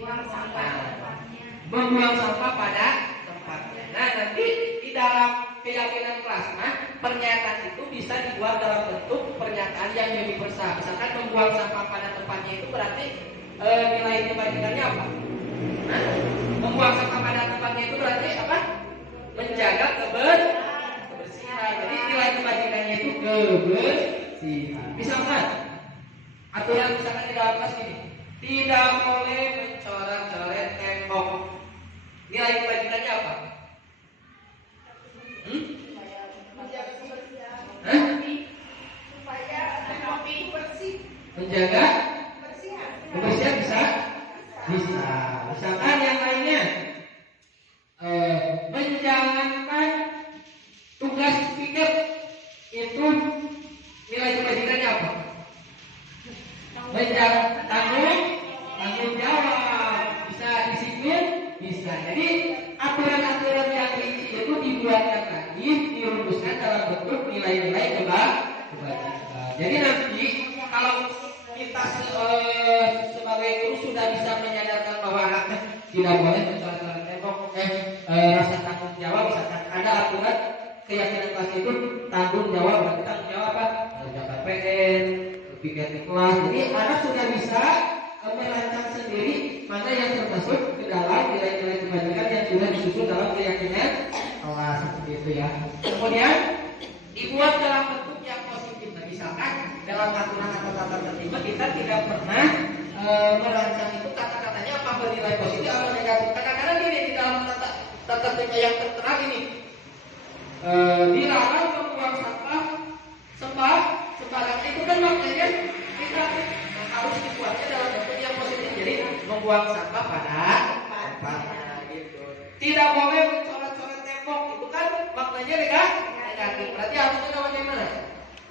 Buang sampah tempatnya. Membuang sampah pada tempatnya. Nah, nanti di dalam keyakinan kelas, pernyataan itu bisa dibuat dalam bentuk pernyataan yang universal. Misalkan membuang sampah pada tempatnya itu berarti nilai kebajikannya apa? Membuang sampah pada tempatnya itu berarti apa? Menjaga kebersihan. Jadi nilai kebajikannya itu kebersihan. Misalkan aturan misalkan di dalam kelas ini, tidak boleh mencoret-coret tembok. Nilai kebajikannya apa? Menjaga kebersihan bisa. Misalkan yang lainnya, menjalankan tugas piket itu nilai kebajikannya apa? Tanggung jawab, bisa disiplin, bisa. Jadi aturan-aturan yang rinci itu dibuatkan lagi, dirumuskan dalam bentuk nilai-nilai kebajikan. Jadi nanti kalau kita sebagai guru sudah bisa menyadarkan bahwa anaknya tidak boleh mencoret-coret tembok, rasa tanggung jawab, misalkan ada aturan keyakinan kelas itu tanggung jawab, berarti tanggung jawab apa? Menjaga PN, piket di kelas. Jadi anak sudah bisa merancang sendiri mana yang termasuk ke dalam nilai-nilai kebajikan yang sudah disusun dalam keyakinan kelas seperti itu ya. Kemudian dibuat dalam bentuk yang positif. Nah, misalkan dalam aturan atau tata tertib kita tidak pernah merancang itu kata-katanya apa bernilai positif atau negatif. Kadang-kadang ini di dalam tata tertib yang tertera ini dilarang membuang sampah sembarangan. Itu kan maknanya kita harus dibuatnya dalam bentuk yang positif. Jadi membuang sampah pada tempatnya gitu. Tidak boleh mencoret-coret tembok. Itu kan maknanya negatif. Berarti harusnya bagaimana?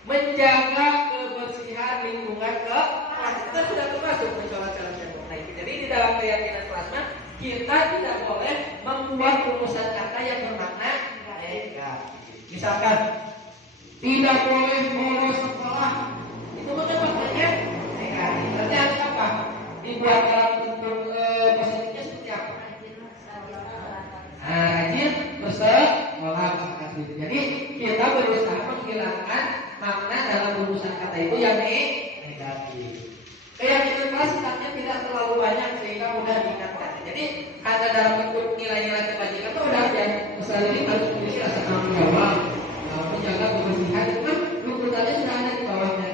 Menjaga kebersihan lingkungan kelas. Kita sudah termasuk mencoret-coret tembok. Nah, jadi di dalam keyakinan kelasnya kita tidak boleh membuat rumusan kata yang bermakna negatif. Misalkan tidak boleh bolos sekolah. Itu maknanya negatif. Berarti harus apa? Dibuat dalam bentuk positifnya seperti apa? Rajin bersekolah. Jadi kita berusaha menghilangkan makna dalam rumusan kata itu yang negatif. Keyakinan kelas sifatnya tidak terlalu banyak sehingga mudah diingatkan. Jadi karena dalam bentuk nilai-nilai kebajikan itu udah ya, misalnya ini harus memiliki rasa tanggung jawab, menjaga kebersihan itu kan runutannya sudah ada di bawahnya.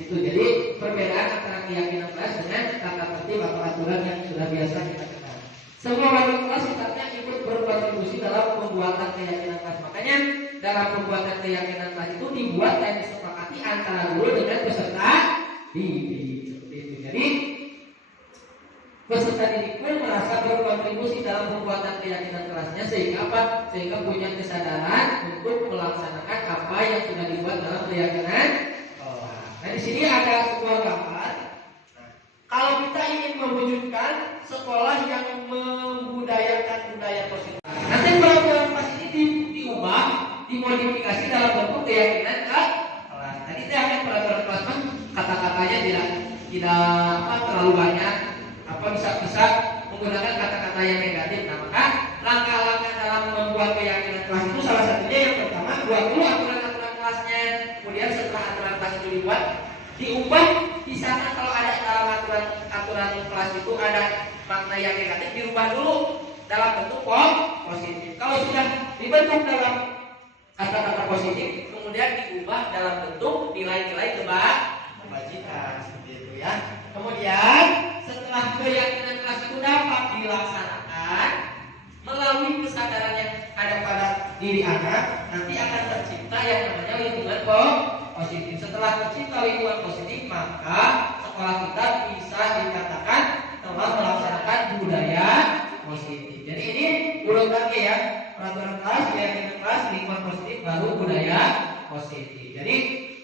Itu jadi perbedaan antara keyakinan kelas dengan tata tertib atau aturan yang sudah biasa kita kenal. Semua wali kelas sifatnya ikut berkontribusi dalam pembuatan keyakinan kelas. Makanya dalam pembuatan keyakinan kelas itu dibuat dan disepakati antara guru dengan peserta didik. Jadi peserta didik pun merasa berkontribusi dalam pembuatan keyakinan kelasnya sehingga apa? Sehingga punya kesadaran untuk melaksanakan apa yang sudah dibuat dalam keyakinan kelas. Nah, di sini ada sebuah gambar. Kalau kita ingin mewujudkan sekolah yang membudayakan budaya positif, nanti peraturan kelas ini diubah, dimodifikasi dalam bentuk keyakinan kelas. tidak terlalu banyak bisa menggunakan kata-kata yang negatif. Nah, maka langkah-langkah dalam membuat keyakinan kelas itu salah satunya yang pertama buat dulu aturan-aturan kelasnya. Kemudian setelah aturan kelas itu dibuat, diubah di sana kalau ada dalam aturan kelas itu ada makna yang negatif, dirubah dulu dalam bentuk positif. Kalau sudah dibentuk dalam kata-kata positif, kemudian diubah dalam bentuk nilai-nilai kebajikan seperti itu ya. Kemudian setelah keyakinan kelas itu dapat dilaksanakan melalui kesadaran yang ada pada diri anak, nanti akan tercipta yang namanya lingkungan positif. Setelah tercipta lingkungan positif, maka sekolah kita bisa dikatakan telah melaksanakan budaya positif. Jadi ini urut lagi ya, peraturan kelas, keyakinan kelas, lingkungan positif, baru budaya positif. Jadi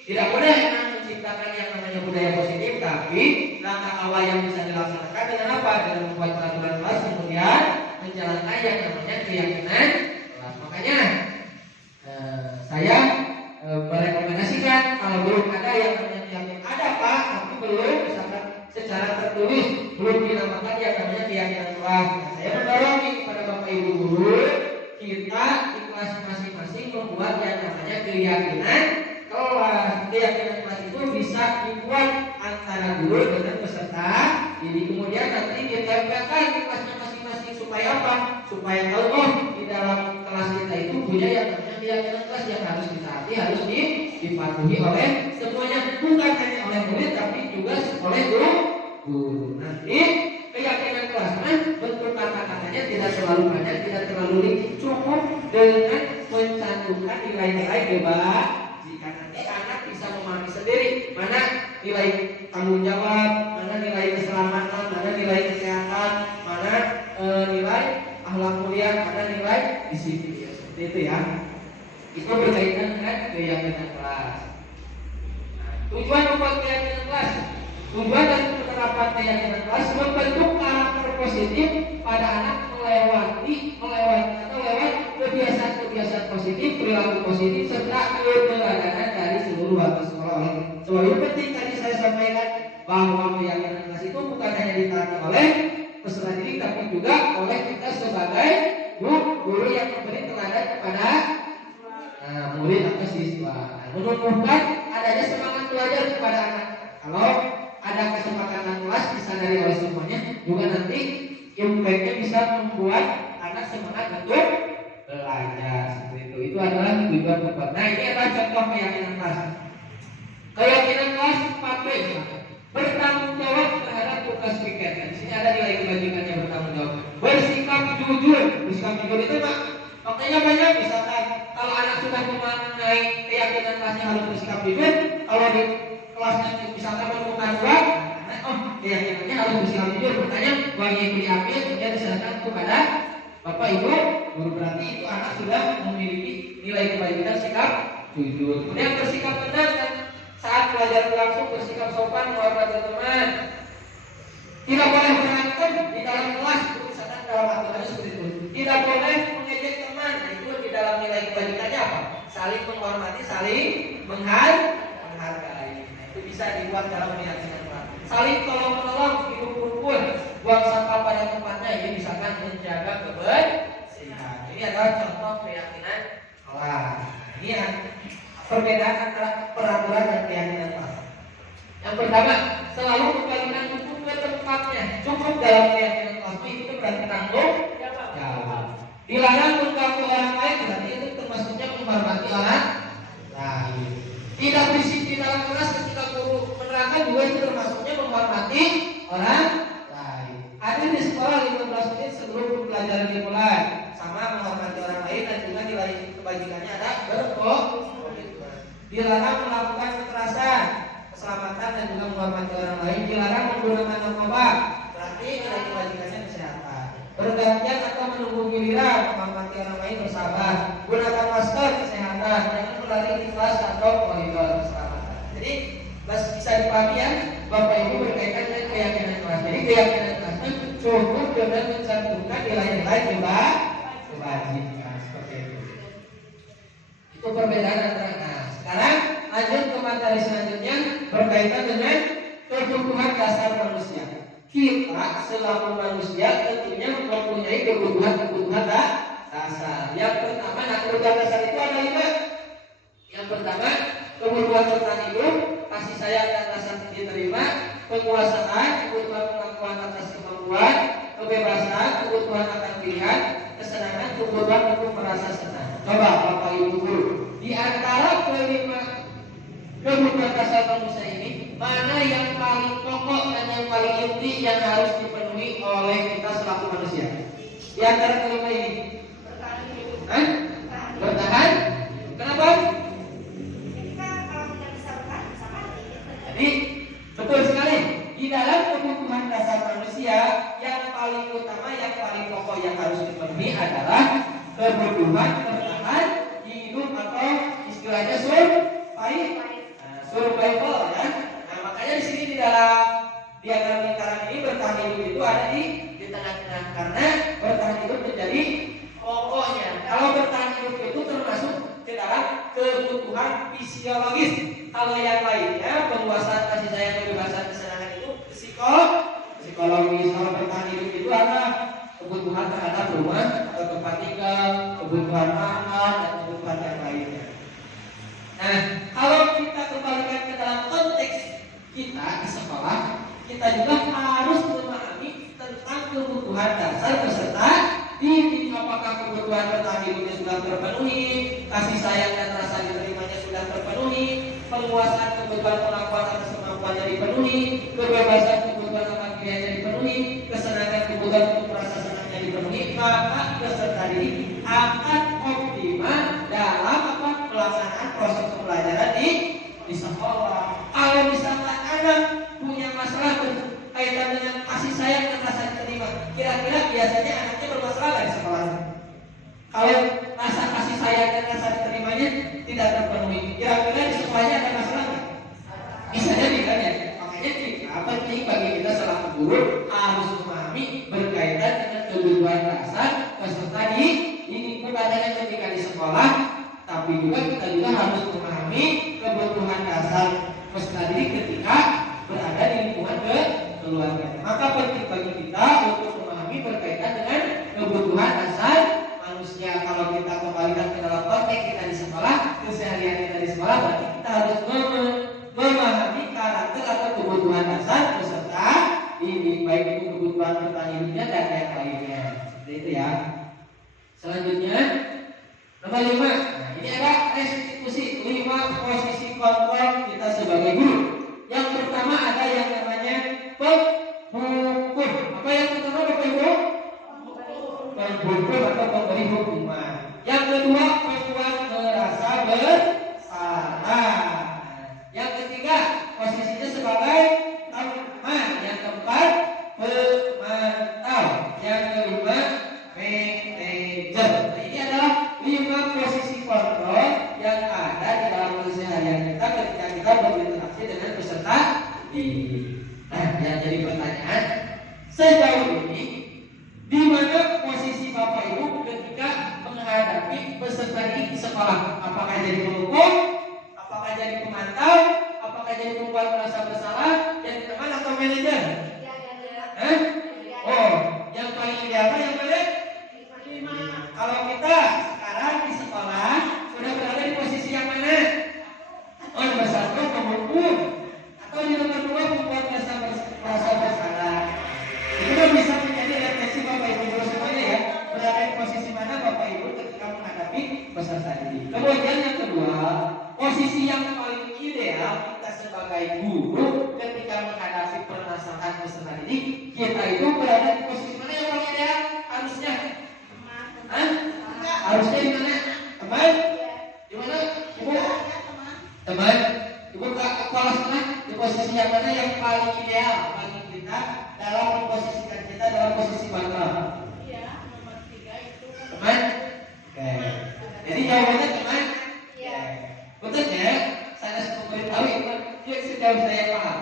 tidak mudah menciptakan yang namanya budaya positif, tapi langkah awal yang bisa dilaksanakan dengan apa? Dengan membuat peraturan kelas, kemudian menjalankan yang namanya keyakinan kelas. Makanya saya merekomendasikan kalau belum ada yang namanya keyakinan, ada Pak, tapi belum misalkan secara tertulis belum dinamakan yang namanya keyakinan kelas. Saya mendorong kepada Bapak Ibu guru, kita di kelas masing-masing membuat yang namanya keyakinan kelas. Keyakinan kelas itu bisa dibuat antara guru dengan peserta. Jadi kemudian nanti ditempelkan di kelasnya masing-masing supaya apa? Supaya tahu di dalam kelas kita itu punya yang namanya keyakinan kelas yang harus ditaati, harus dipatuhi oleh semuanya, bukan hanya oleh murid tapi juga oleh guru. Nanti keyakinan kelasnya bentuk kata-katanya tidak terlalu banyak, tidak terlalu ringkih, cukup dengan mencantumkan nilai-nilai kebajikan. Nanti anak bisa memahami sendiri mana nilai tanggung jawab, mana nilai keselamatan, mana nilai kesehatan, mana nilai akhlak mulia, mana nilai disiplin. Seperti itu ya. Itu berkaitan dengan keyakinan kelas. Tujuan membuat keyakinan kelas, tujuan dari penerapan keyakinan kelas membentuk karakter positif pada anak melewati atau lewat kebiasaan positif, perilaku positif serta keteladanan dari seluruh warga sekolah. Soal yang penting tadi saya sampaikan bahwa keyakinan kelas itu bukan hanya ditaati oleh peserta didik tapi juga oleh kita sebagai guru yang memberi teladan kepada murid atau siswa. Menumbuhkan adanya semangat belajar kepada anak. Kalau ada kesepakatan kelas disadari oleh semuanya, juga nanti impactnya bisa membuat anak semangat untuk belajar. Seperti itu. Itu adalah tujuan membuat. Nah, ini adalah contoh keyakinan kelas. Keyakinan kelas 4B, bertanggung jawab terhadap tugas piket. Di sini ada nilai kebajikannya bertanggung jawab. Bersikap jujur. Bersikap jujur itu maknanya banyak. Misalkan kalau anak sudah memaknai keyakinan kelasnya harus bersikap jujur, kalau di kelasnya misalkan menemukan uang, keyakinannya harus bersikap jujur. Makanya uang yang diambil kemudian diserahkan kepada Bapak Ibu guru, berarti itu anak sudah memiliki nilai kebajikan sikap jujur. Kemudian bersikap benar dan saat belajar berlangsung bersikap sopan menghormati teman. Tidak boleh berantem di dalam kelas, misalkan dalam aturannya seperti itu. Tidak boleh mengejek teman. Nah, itu di dalam nilai kebajikannya apa? Saling menghormati, saling menghargai. Nah, itu bisa dibuat dalam keyakinan kelas. Saling tolong-menolong, hidup rukun, buang sampah pada tempatnya. Ini misalkan menjaga kebersihan. Ini adalah contoh keyakinan kelas. Ini ya perbedaan antara peraturan dan keyakinan kelas. Yang pertama, selalu kembalikan cukup ke tempatnya. Cukup dalam keyakinan kelas itu berarti tanggung jawab. Dilarang mengganggu orang lain, berarti itu termasuknya menghormati orang lain. Tidak berisik di dalam kelas ketika guru menerangkan, juga itu termasuknya menghormati orang lain. Hadir di sekolah 15 menit sebelum pembelajaran dimulai, sama menghormati orang lain dan juga nilai kebajikannya ada berkomitmen. Dilarang melakukan kekerasan, keselamatan dan juga menghormati orang lain. Dilarang menggunakan narkoba, berarti nilai kebajikannya kesehatan. Bergantian atau menunggu giliran, menghormati orang lain, bersabar. Gunakan masker, kesehatan. Jangan berlari di kelas atau koridor, keselamatan. Jadi bisa dipahami ya Bapak Ibu berkaitan dengan keyakinan kelas. Jadi keyakinan kelasnya cukup dengan mencantumkan nilai-nilai kebajikan seperti itu. Itu perbedaan antara. Nah, sekarang lanjut ke materi selanjutnya berkaitan dengan kecukupan kebutuhan dasar manusia. Kita selaku manusia tentunya mempunyai kebutuhan dasar. Yang pertama, kebutuhan dasar itu ada 5. Yang pertama, kebutuhan tentang hidup, kasih sayang dan rasa diterima, penguasaan, kebutuhan pengakuan atas kemampuan, kebebasan, kebutuhan akan pilihan, kesenangan, kebutuhan untuk merasa senang. Coba Bapak Ibu guru, di antara kelima kebutuhan dasar manusia ini, mana yang paling pokok dan yang paling inti yang harus dipenuhi oleh kita selaku manusia? Di antara kelima ini, bertahan. Kenapa? Jadi betul sekali, di dalam kebutuhan dasar manusia yang paling utama, yang paling pokok yang harus dipenuhi adalah kebutuhan bertahan hidup atau istilahnya survival ya. Nah, makanya di sini di dalam diagram lingkaran ini bertahan hidup itu ada di tengah-tengah, karena bertahan hidup menjadi pokoknya. Kalau bertahan hidup itu termasuk ke dalam kebutuhan fisiologis. Kalau yang lainnya, penguasaan, kasih sayang, kebebasan, kesenangan itu psikologis. Kalau bertahan hidup itu adalah kebutuhan terhadap rumah atau tempat tinggal, kebutuhan makan dan kebutuhan yang lainnya. Nah, kalau kita kembalikan ke dalam konteks kita di sekolah, kita juga harus memahami tentang kebutuhan dasar peserta didik. Apakah kebutuhan bertahan hidupnya sudah terpenuhi, kasih sayang dan rasa diterimanya sudah terpenuhi, penguasaan kebutuhan pengakuan atas kemampuannya dipenuhi, kebebasan kebutuhan akan pilihannya dipenuhi, kesenangan kebutuhan untuk merasa senangnya dipenuhi, maka peserta didik akan optimal dalam pelaksanaan proses pembelajaran di sekolah. Kalau misalkan anak punya masalah berkaitan dengan kasih sayang dan rasa diterima, kira-kira biasanya anaknya bermasalah nggak di sekolah? Kalau rasa kasih sayang dan rasa diterimanya tidak terpenuhi, kira-kira di sekolahnya ada masalah nggak? Bisa jadi kan ya. Makanya penting bagi kita selaku guru harus memahami berkaitan dengan kebutuhan dasar peserta ini, bukan hanya ketika di sekolah, tapi juga kita juga harus memahami kebutuhan dasar peserta didik ketika berada di lingkungan keluarga. Maka penting bagi kita untuk memahami berkaitan dengan kebutuhan dasar manusia. Kalau kita kembalikan ke dalam konteks kita di sekolah, keseharian kita di sekolah, berarti kita harus memahami karakter atau kebutuhan dasar peserta didik, baik itu kebutuhan bertahan hidupnya dan yang lainnya. Seperti itu ya. Selanjutnya nomor 5. Nah, ini ada restitusi 5 posisi kontrol kita sebagai guru. Yang pertama ada yang namanya penghukum. Apa yang pertama Bapak Ibu? Penghukum atau pemberi hukuman. Yang kedua membuat merasa bersalah. Yang ketiga posisinya sebagai teman. Yang keempat pemantau. Yang kelima manajer. Nah, ini adalah 5 posisi kontrol yang ada di dalam keseharian kita ketika kita berinteraksi dengan peserta didik. Nah, yang jadi pertanyaan, sejauh ini di mana posisi Bapak Ibu ketika menghadapi peserta didik di sekolah? Apakah jadi penghukum? Apakah jadi pemantau? Apakah jadi pembuat merasa bersalah? Jadi teman atau manajer? Oh, yang paling ideal yang mana? Kalau kita sekarang di sekolah sudah berada di posisi yang mana? Oh, nomor 1 penghukum, atau di nomor 2 membuat merasa bersalah. Itu kan bisa menjadi refleksi Bapak Ibu guru semuanya ya. Berada di posisi mana Bapak Ibu ketika menghadapi peserta didik. Kemudian yang kedua, posisi yang paling ideal kita sebagai guru ketika menghadapi permasalahan peserta didik, kita itu berada di posisi mana yang paling ideal? Harusnya harusnya di mana? Teman? Di mana? Ibu? Teman? Ibu kepala setengah di posisi yang mana yang paling ideal bagi kita dalam memposisikan kita dalam posisi mana? Iya, nomor 3 itu. Teman? Oke. Jadi jawabannya teman? Iya. Betul ya? Saya sudah memberitahu itu sejauh saya paham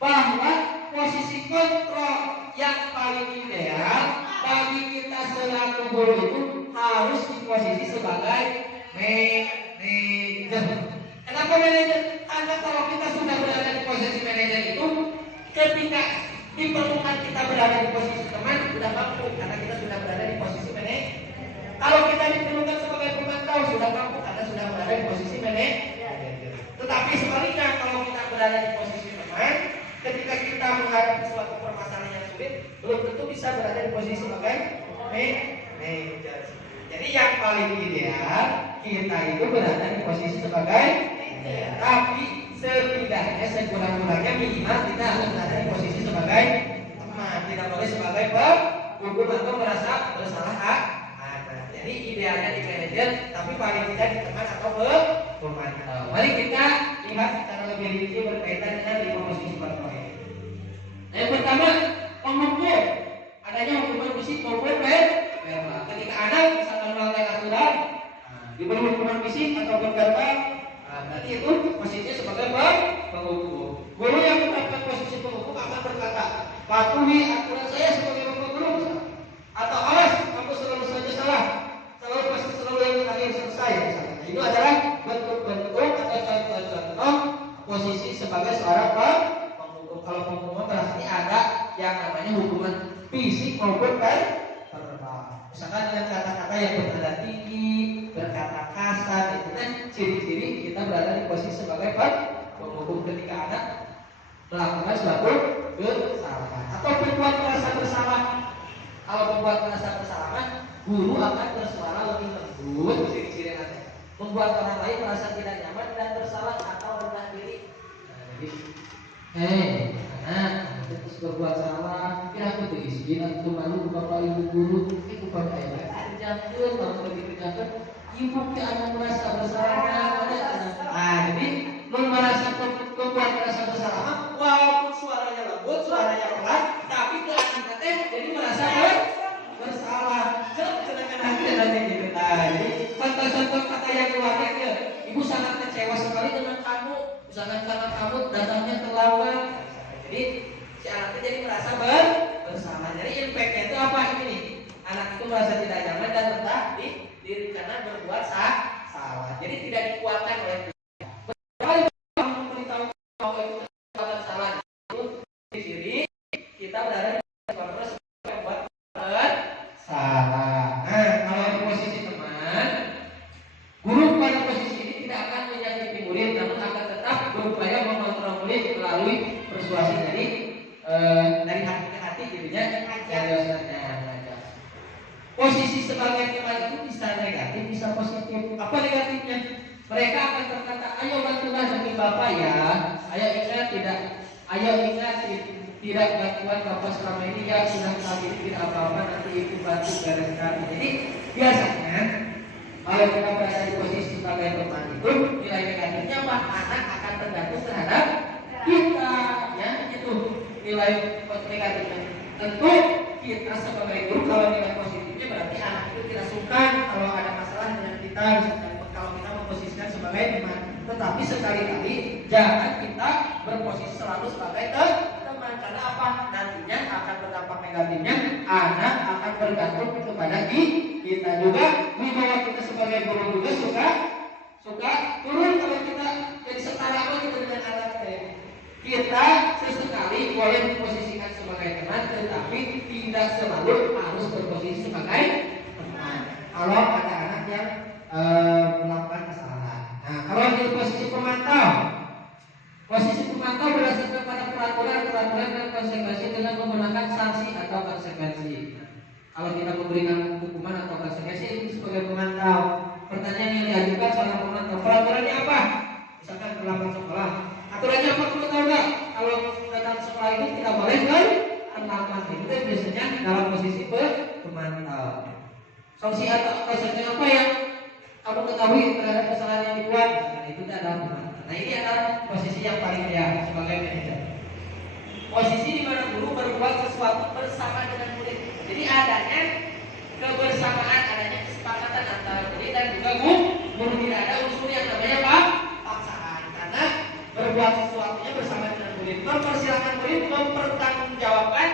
bahwa posisi kontrol yang paling ideal bagi kita selaku guru itu harus di posisi sebagai manajer. Kenapa manajer? Karena kalau kita sudah berada di posisi manajer itu, Diperlukan kita berada di posisi teman sudah mampu karena kita sudah berada di posisi manajer. Kalau kita diperlukan sebagai pemantau sudah mampu karena sudah berada di posisi manajer. Tetapi sebaliknya kalau kita berada di posisi teman, ketika kita menghadapi suatu permasalahan yang sulit, belum tentu bisa berada di posisi sebagai manajer. Jadi yang paling ideal kita itu berada di posisi sebagai manajer. Tapi setidaknya sekurang-kurangnya minimal kita harus berada di posisi sebagai teman, tidak boleh sebagai penghukum atau merasa bersalah. Jadi idealnya di manajer, tapi paling tidak di teman atau pemantau. Mari kita lihat secara lebih rinci berkaitan dengan 5 posisi pantau ini. Yang pertama, penghukum. Adanya hukuman fisik maupun verbal. Ketika anak misalkan melanggar aturan, diberi hukuman fisik ataupun verbal, berarti itu posisinya sebagai penghukum. Guru yang menetapkan posisi penghukum akan berkata, patuhi aturan saya sebagai bapak guru, atau awas kamu selalu saja salah, selalu yang terakhir selesai. Misalnya. Itu adalah bentuk-bentuk atau contoh-contoh posisi sebagai seorang penghukum. Kalau penghukum berarti ada yang namanya hukuman fisik maupun verbal. Misalkan dengan kata-kata yang bernada tinggi, berkata kasar, itu kan ciri-ciri kita berada di posisi sebagai penghukum ketika anak melakukan suatu kesalahan atau berbuat merasa bersalah. Kalau membuat merasa bersalah, guru akan bersuara lebih lembut, ciri-ciri nanti membuat orang lain merasa tidak nyaman dan bersalah atau rendah diri. Jadi, anak terus berbuat salah, kira aku tuh izin atau malu bapak ibu guru, itu bukan ayah. Jangan kalau begitu jangan, ibu ke anak merasa bersalah. Jadi merasa membuat merasa bersalah, walaupun suaranya lembut, suaranya pelan, tapi ke anak jadi merasa bersalah. Sedangkan nanti gitu. Jadi contoh-contoh kata yang keluarnya ya, ibu sangat kecewa sekali dengan kamu, misalkan karena kamu datangnya terlambat. Jadi si anak itu jadi merasa bersalah. Jadi impactnya itu apa ini? Anak itu merasa tidak nyaman dan rendah di diri karena berbuat salah. Jadi tidak dikuatkan oleh kita berada di posisi membuat salah. Nah, kalau di posisi teman, guru pada posisi ini tidak akan menyakiti murid, namun akan tetap berupaya mengontrol murid melalui persuasi dari hati ke hati, gitu ya. Posisi sebagai teman itu bisa negatif, bisa positif. Apa negatifnya? Mereka akan berkata, ayo bantulah demi bapak ya. Ayo ingat tidak bantuan bapak selama ini ya sudah kali ini tidak apa-apa, nanti ibu bantu bereskan. Jadi biasanya kalau kita berada di posisi sebagai teman itu nilai negatifnya apa? Anak akan tergantung terhadap kita, ya itu nilai negatifnya. Tentu kita sebagai guru kalau nilai positifnya berarti anak itu tidak suka kalau ada masalah dengan kita, misalkan kalau kita memposisikan sebagai teman. Tetapi sekali-kali jangan kita berposisi selalu sebagai teman, karena apa? Nantinya akan berdampak negatifnya, anak akan bergantung kepada kita juga. Wibawa kita sebagai guru juga suka turun kalau kita jadi setara kita dengan anak kita. Sesekali boleh diposisikan sebagai teman, tetapi tidak selalu harus berposisi sebagai teman. Kalau ada anak yang melakukan kesalahan. Nah, kalau di posisi pemantau berdasarkan pada peraturan dan konsekuensi dengan menggunakan sanksi atau konsekuensi. Kalau kita memberikan hukuman atau konsekuensi itu sebagai pemantau. Pertanyaan yang diajukan seorang pemantau, peraturannya apa? Misalkan terlambat sekolah, aturannya apa? Kamu tahu nggak? Kalau datang sekolah ini tidak boleh terlambat. Itu biasanya dalam posisi pemantau. Sanksi atau konsekuensi apa yang kamu ketahui terhadap kesalahan yang dibuat? Nah, itu adalah pemantau. Nah, ini adalah posisi yang paling ideal sebagai manajer. Posisi di mana guru berbuat sesuatu bersama dengan murid. Jadi adanya kebersamaan, adanya kesepakatan antara murid dan juga guru. Tidak ada unsur yang namanya paksaan, karena berbuat sesuatunya bersama dengan murid. Mempersilahkan murid mempertanggungjawabkan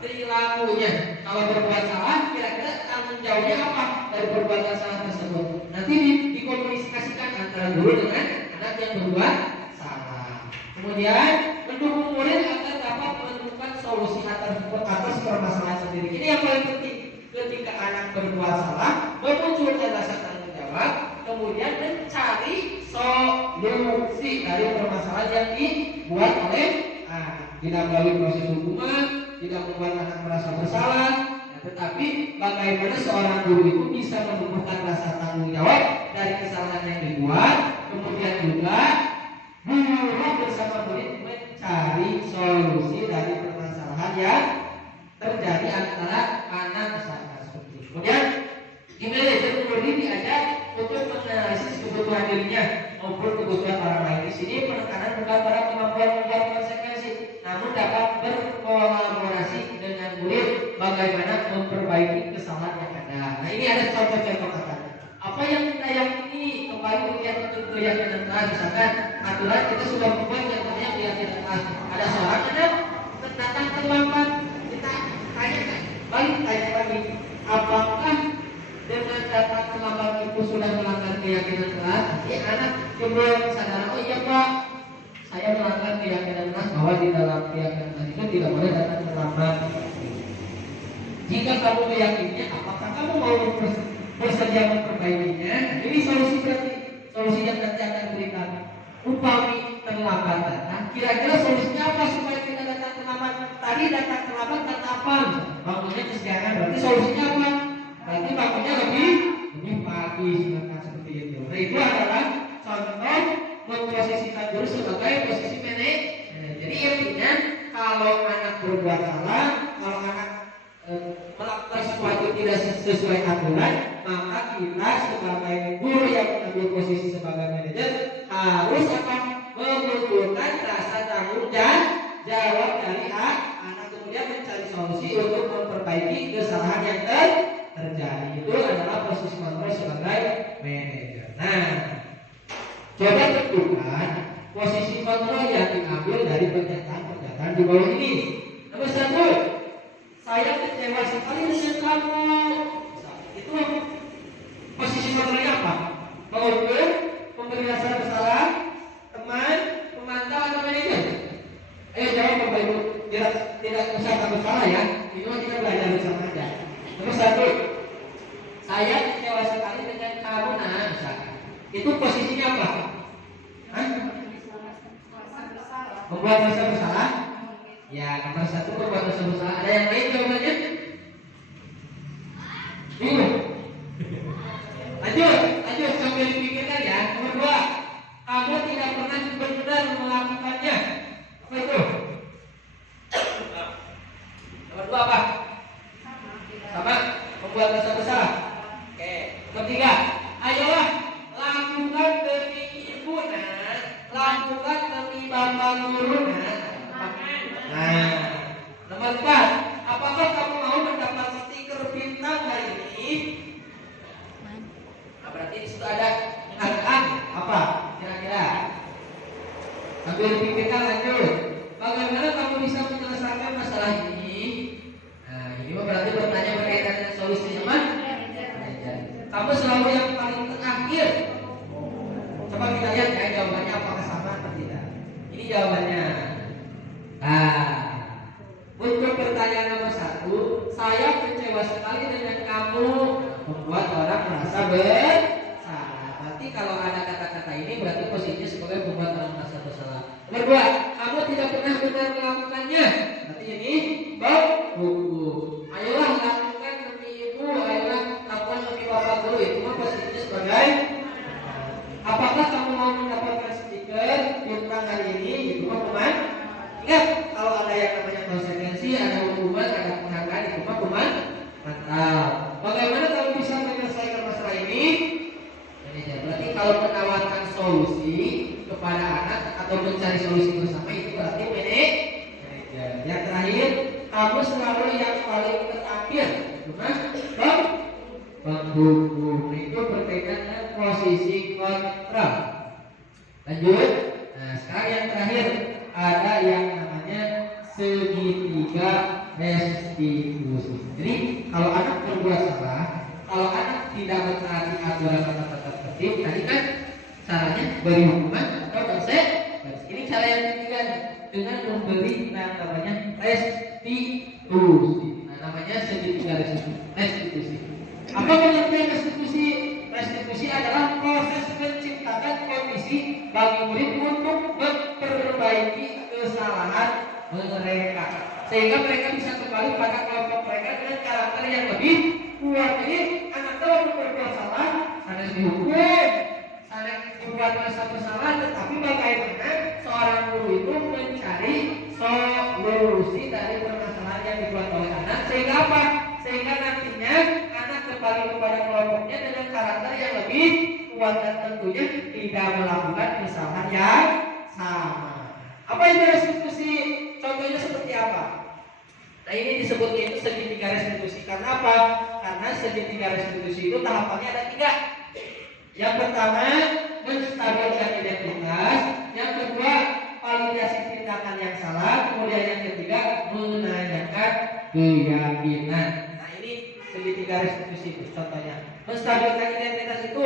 perilakunya. Kalau berbuat salah, kira-kira tanggung jawabnya apa dari perbuatan salah tersebut? Nanti dikomunikasikan antara guru dengan anak yang berbuat salah. Kemudian mendukung murid agar dapat menemukan solusi tersebut atas permasalahan sendiri. Ini yang paling penting. Ketika anak berbuat salah, memunculkan rasa tanggung jawab, kemudian mencari solusi dari permasalahan yang dibuat oleh anak. Tidak melalui proses hukuman, tidak membuat anak merasa bersalah, ya, tetapi bagaimana seorang guru itu bisa menumbuhkan rasa tanggung jawab dari kesalahan yang dibuat, kemudian juga guru bersama murid mencari solusi dari permasalahan yang terjadi antara anak misalkan seperti itu. Kemudian gimana jadi murid diajak untuk menganalisis kebutuhan dirinya maupun kebutuhan orang lain. Di sini penekanan bukan pada kemampuan membuat konsekuensi, namun dapat berkolaborasi dengan murid bagaimana memperbaiki kesalahan yang ada. Nah ini ada contoh-contoh kata. Apa yang kita yakini kembali melihat untuk keyakinan kelas, misalkan aturan kita sudah membuat yang namanya keyakinan kelas. Ada seorang anak datang terlambat, kita tanya balik tanya lagi, apakah dengan datang terlambat itu sudah melanggar keyakinan kelas? Jadi anak timbul sadar, oh iya Pak, saya melanggar keyakinan kelas bahwa di dalam keyakinan kelas itu tidak boleh datang terlambat. Jika kamu meyakininya, apakah kamu mau bersedia memperbaikinya? Ini solusi berarti solusi yang nanti akan diberikan. Upami terlambat datang, kira-kira solusinya apa supaya tidak datang terlambat? Tadi datang terlambat karena apa? Bangunnya kesiangan, berarti solusinya apa? Berarti bangunnya lebih pagi, seperti itu. Nah itu adalah contoh memposisikan guru sebagai posisi manajer. Jadi intinya kalau anak berbuat salah, kalau anak melakukan sesuatu tidak sesuai aturan, maka kita sebagai guru yang mengambil posisi sebagai manajer harus akan memunculkan rasa tanggung jawab dari anak, kemudian mencari solusi untuk memperbaiki kesalahan yang terjadi. Itu adalah posisi kontrol sebagai manajer. Nah, coba tentukan posisi kontrol yang diambil dari pernyataan di bawah ini. Nomor 1, saya kecewa sekali dengan kamu. Itu posisi kontrolnya apa? Mengukur, memberi rasa bersalah, teman, pemantau atau manajer? Ayo jawab Bapak Ibu. Tidak usah takut salah ya. Ini kita belajar bersama aja. Nomor 1, saya kecewa sekali dengan kamu. Nah, misalkan itu posisinya apa? Hah? Membuat rasa bersalah. Ya, nomor 1 membuat rasa bersalah. Ada yang lain jawabannya? Bingung? Lanjut sambil dipikirkan ya. Nomor 2, kamu tidak pernah benar melakukannya. Apa itu? Nomor 2 apa? Sama, membuat rasa bersalah. Oke. Nomor 3, ayolah lakukan demi ibu nak, lakukan demi bapak guru nak. Nah, nomor 4, apakah kamu mau mendapat stiker bintang hari ini? Nah, berarti di situ ada penghargaan apa? Kira-kira? Sambil dipikirkan lanjut. Bagaimana kamu bisa menyelesaikan masalah ini? Nah, ini berarti bertanya berkaitan dengan solusi teman. Kamu selalu yang paling terakhir. Coba kita lihat ya jawabannya apakah sama atau tidak. Ini jawabannya. Nah, untuk pertanyaan nomor 1, saya kecewa sekali dengan kamu, membuat orang merasa bersalah. Berarti kalau ada kata-kata ini berarti posisinya sebagai membuat orang merasa bersalah. Nomor 2, kamu tidak pernah benar melakukannya. Berarti ini buku. Ayolah lakukan demi ibu, ayolah lakukan demi bapak guru. Itu mah posisinya sebagai. Apakah kamu mau mendapatkan stiker bintang hari ini? Itu mah teman. Ingat, kalau ada yang namanya konsekuensi, ada hukuman, ada penghargaan, itu mah teman. Mantap. Bagaimana kamu bisa menyelesaikan masalah ini? Berarti kalau menawarkan solusi kepada anak atau mencari solusi bersama itu berarti manajer. Yang terakhir, kamu selalu yang paling terakhir. Cuma penghukum itu berkaitan dengan posisi kontrol. Lanjut. Nah, sekarang yang terakhir ada yang namanya segitiga restitusi. Jadi kalau anak berbuat salah, kalau anak tidak mentaati aturan atau tata tertib, tadi kan caranya beri hukuman atau konsekuensi. Ini cara yang ketiga dengan memberi namanya restitusi. Nah, namanya segitiga restitusi. Apa pengertian restitusi? Restitusi adalah proses menciptakan kondisi bagi murid untuk memperbaiki kesalahan mereka sehingga mereka bisa kembali pada kelompok mereka dengan karakter yang lebih kuat. Jadi anak waktu berbuat salah, saling dihukum, saling dibuat merasa bersalah, tetapi bagaimana seorang guru itu mencari solusi dari permasalahan yang dibuat oleh anak sehingga apa? Sehingga nantinya anak kembali kepada kelompoknya dengan karakter yang lebih kuat dan tentunya tidak melakukan kesalahan yang sama. Apa itu restitusi? Contohnya seperti apa? Nah, ini disebutnya itu segitiga restitusi. Karena apa? Karena segitiga restitusi itu tahapannya ada 3. Yang pertama, menstabilkan identitas. Yang kedua, validasi tindakan yang salah. Kemudian yang ketiga, menanyakan keyakinan. Nah, ini segitiga restitusi itu contohnya. Menstabilkan identitas itu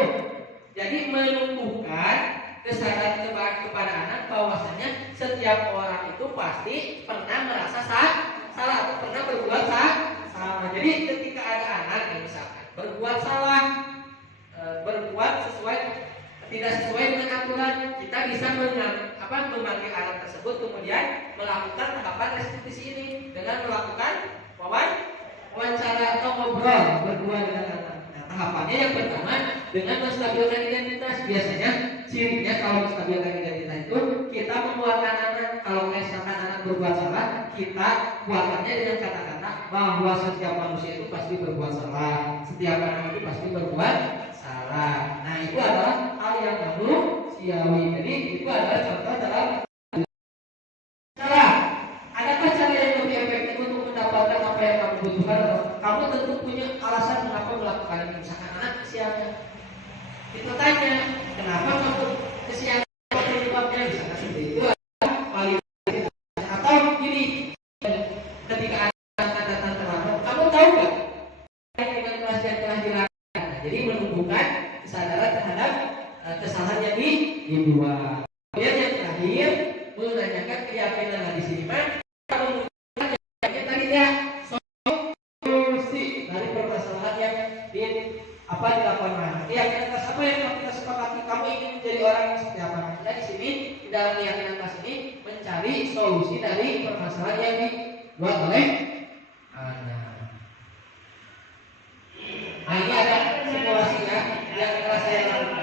jadi menumbuhkan kesadaran kepada anak bahwasanya setiap orang itu pasti pernah merasa salah atau pernah berbuat salah. Jadi ketika ada anak yang misalkan berbuat salah, berbuat tidak sesuai dengan aturan, kita bisa memanggil anak tersebut kemudian melakukan tahapan restitusi ini dengan melakukan wawancara atau ngobrol berdua dengan anak. Nah, tahapannya yang pertama dengan menstabilkan identitas. Biasanya cirinya kalau menstabilkan identitas itu kita menguatkan anak. Kalau misalkan anak berbuat salah, kita kuatkannya dengan kata-kata bahwa setiap manusia itu pasti berbuat salah, setiap anak itu pasti berbuat salah. Nah, itu adalah hal yang manusiawi. Jadi itu adalah contoh dalam cara. Adakah cara yang lebih efektif untuk mendapatkan apa yang kamu butuhkan? Kamu tentu punya alasan mengapa melakukan ini. Misalkan anak kesiangan, kita tanya kenapa kamu kesiangan, penyebabnya misalkan seperti itu. Atau gini, ketika anak datang terlambat, kamu tahu nggak dengan kelas yang telah dilakukan? Jadi menumbuhkan kesadaran terhadap kesalahan yang dibuat. Kemudian yang terakhir menanyakan keyakinan. Nah, di sini mah tadi ya solusi dari permasalahan yang dilakukan mana. Keyakinan kelas apa yang kita sepakati? Kamu ingin menjadi orang yang seperti apa? Nah, di sini dalam keyakinan kelas ini mencari solusi dari permasalahan yang dibuat oleh anak. Nah, ini ada simulasinya yang telah saya lakukan.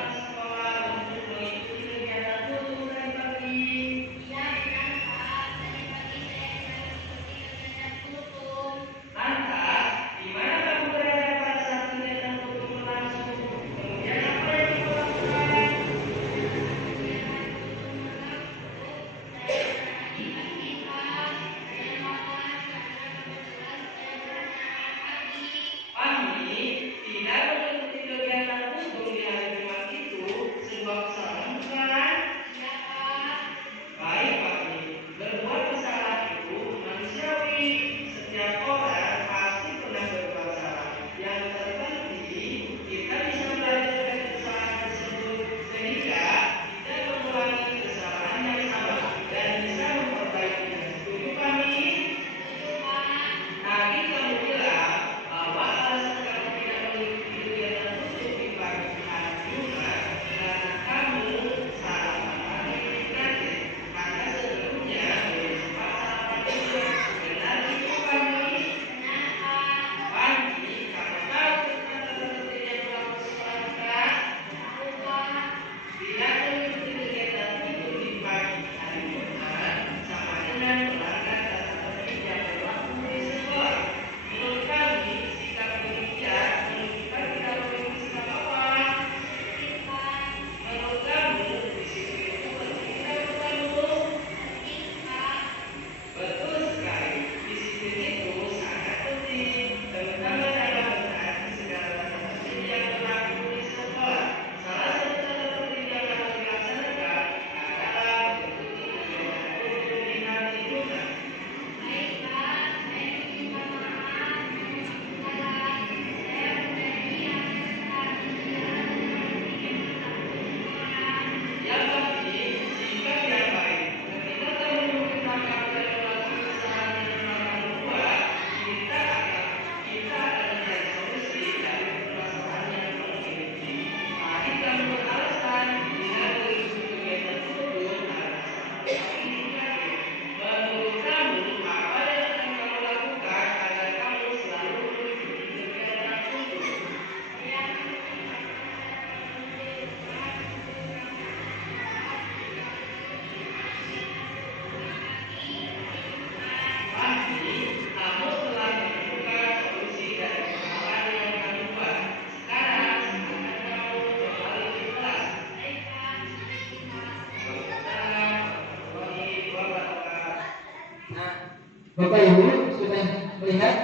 Bapak Ibu sudah melihat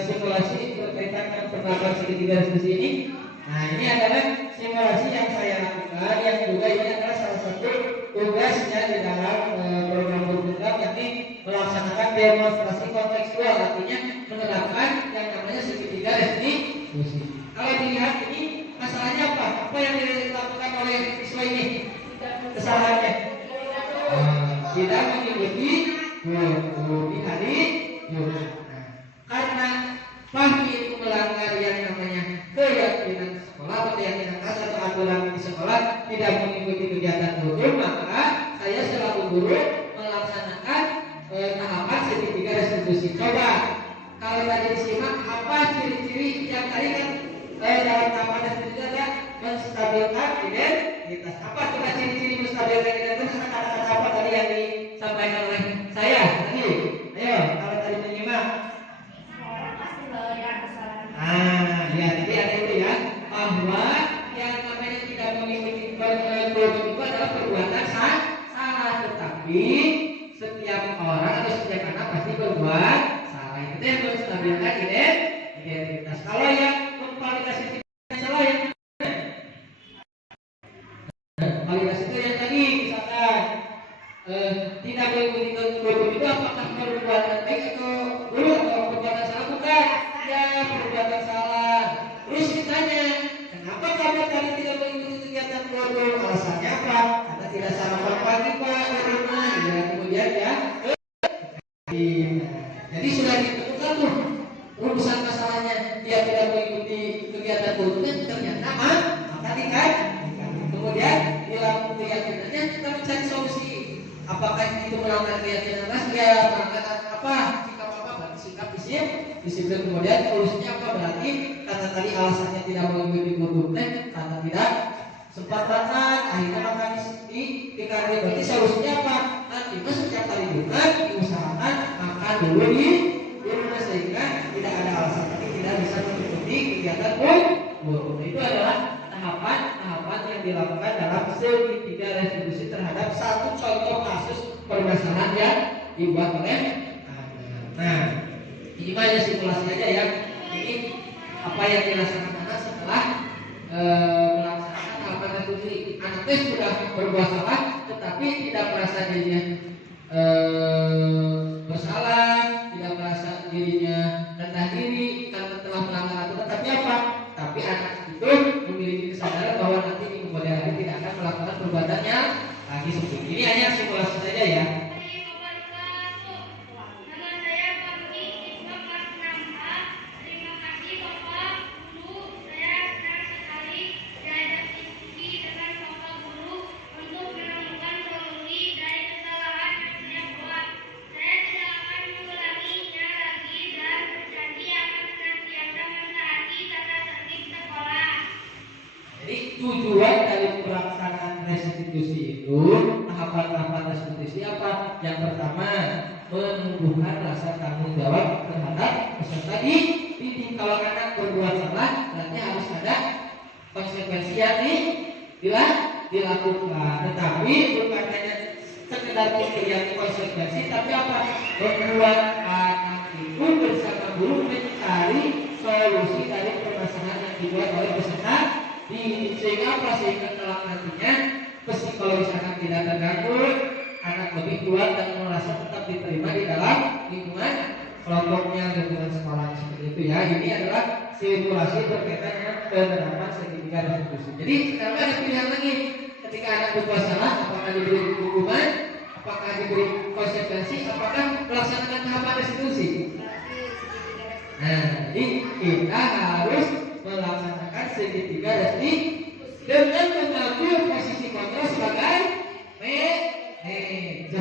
simulasi berkaitan dengan penerapan segitiga restitusi ini. Nah, ini adalah simulasi yang saya lakukan, yang juga ini adalah salah satu tugasnya di dalam program berprogram, yakni melaksanakan demonstrasi kontekstual, artinya menerapkan yang namanya segitiga restitusi. Kalau dilihat ini masalahnya apa? Apa yang dilakukan oleh siswa ini? Kesalahannya tidak mengikuti di hari Jumat. Karena pahmi itu melanggar yang namanya keyakinan sekolah atau keyakinan asal atau aturan di sekolah, tidak mengikuti kegiatan guru, maka saya selaku guru melaksanakan tahapan segitiga restitusi. Coba kalau tadi disimak, apa ciri-ciri yang tadi kan dalam tahapan restitusi ada menstabilkan identitas. Apa coba ciri-ciri menstabilkan identitas? Kata-kata apa tadi yang disampaikan oleh saya tadi? Ayo, kalau tadi menyimak. Ya tadi ada itu ya, bahwa yang namanya tidak mengikuti perbuatan itu adalah perbuatan salah, tetapi setiap orang atau setiap anak pasti berbuat salah. Itu yang menstabilkan identitas. Kalau yang memvalidasi salah ya, validasi itu yang tadi misalkan tidak mengikuti kurikulum itu apakah perbuatan baik atau buruk atau perbuatan salah? Bukan, ya perbuatan salah. Terus ditanya, kenapa kamu tadi tidak mengikuti kegiatan kurikulum? Alasannya apa? Karena tidak sarapan pagi Pak di rumah. Ya kemudian ya, jadi sudah ditentukan tuh rumusan masalahnya. Dia tidak mengikuti kegiatan kurikulum, ternyata maka tidak. Kemudian dalam keyakinannya kita mencari solusi. Apakah itu melanggar keyakinan ya melanggar apa? Sikap apa? Berarti sikap disiplin. Kemudian solusinya apa? Berarti karena tadi alasannya tidak mengikuti kurikulum, karena tidak sempat datang, akhirnya maka dikarenakan. Berarti solusinya apa? Nanti setiap kali Jumat diusahakan makan dulu di rumah sehingga tidak ada alasan lagi tidak bisa mengikuti kegiatan kurikulum. Itu adalah tahapan yang dilakukan dalam segitiga restitusi terhadap satu contoh kasus permasalahan yang dibuat oleh anak. Nah, ini hanya simulasi aja ya. Ini apa yang dirasakan anak setelah melaksanakan tahapan restitusi. Anaknya sudah berbuat salah, tetapi tidak merasa dirinya bersalah, tidak merasa dirinya rendah diri karena telah melanggar aturan. Tapi apa? Tapi anak itu memiliki kesadaran bahwa nanti di kemudian hari tidak akan melakukan perbuatannya lagi seperti ini. Ini hanya simulasi saja ya. Tujuan dari pelaksanaan restitusi itu, tahapan-tahapan restitusi apa? Yang pertama, menumbuhkan rasa tanggung jawab terhadap peserta dididik. Kalau anak berbuat salah, berarti harus ada konsekuensi yang dilakukan. Tetapi bukan hanya sekedar memberikan konsekuensi, tapi apa? Membuat anak itu bersama guru mencari solusi dari permasalahan yang dibuat oleh peserta. Sehingga apa? Sehingga kelak nantinya psikologis anak tidak terganggu, anak lebih kuat dan merasa tetap diterima di dalam lingkungan kelompoknya, lingkungan sekolah seperti itu ya. Ini adalah simulasi berkaitan dengan penerapan segitiga restitusi. Jadi sekarang ada pilihan lagi. Ketika anak berbuat salah, apakah diberi hukuman, apakah diberi konsekuensi, apakah melaksanakan tahapan restitusi. Nah, jadi kita harus melaksanakan segitiga restitusi dengan mengambil posisi kontrol sebagai manajer.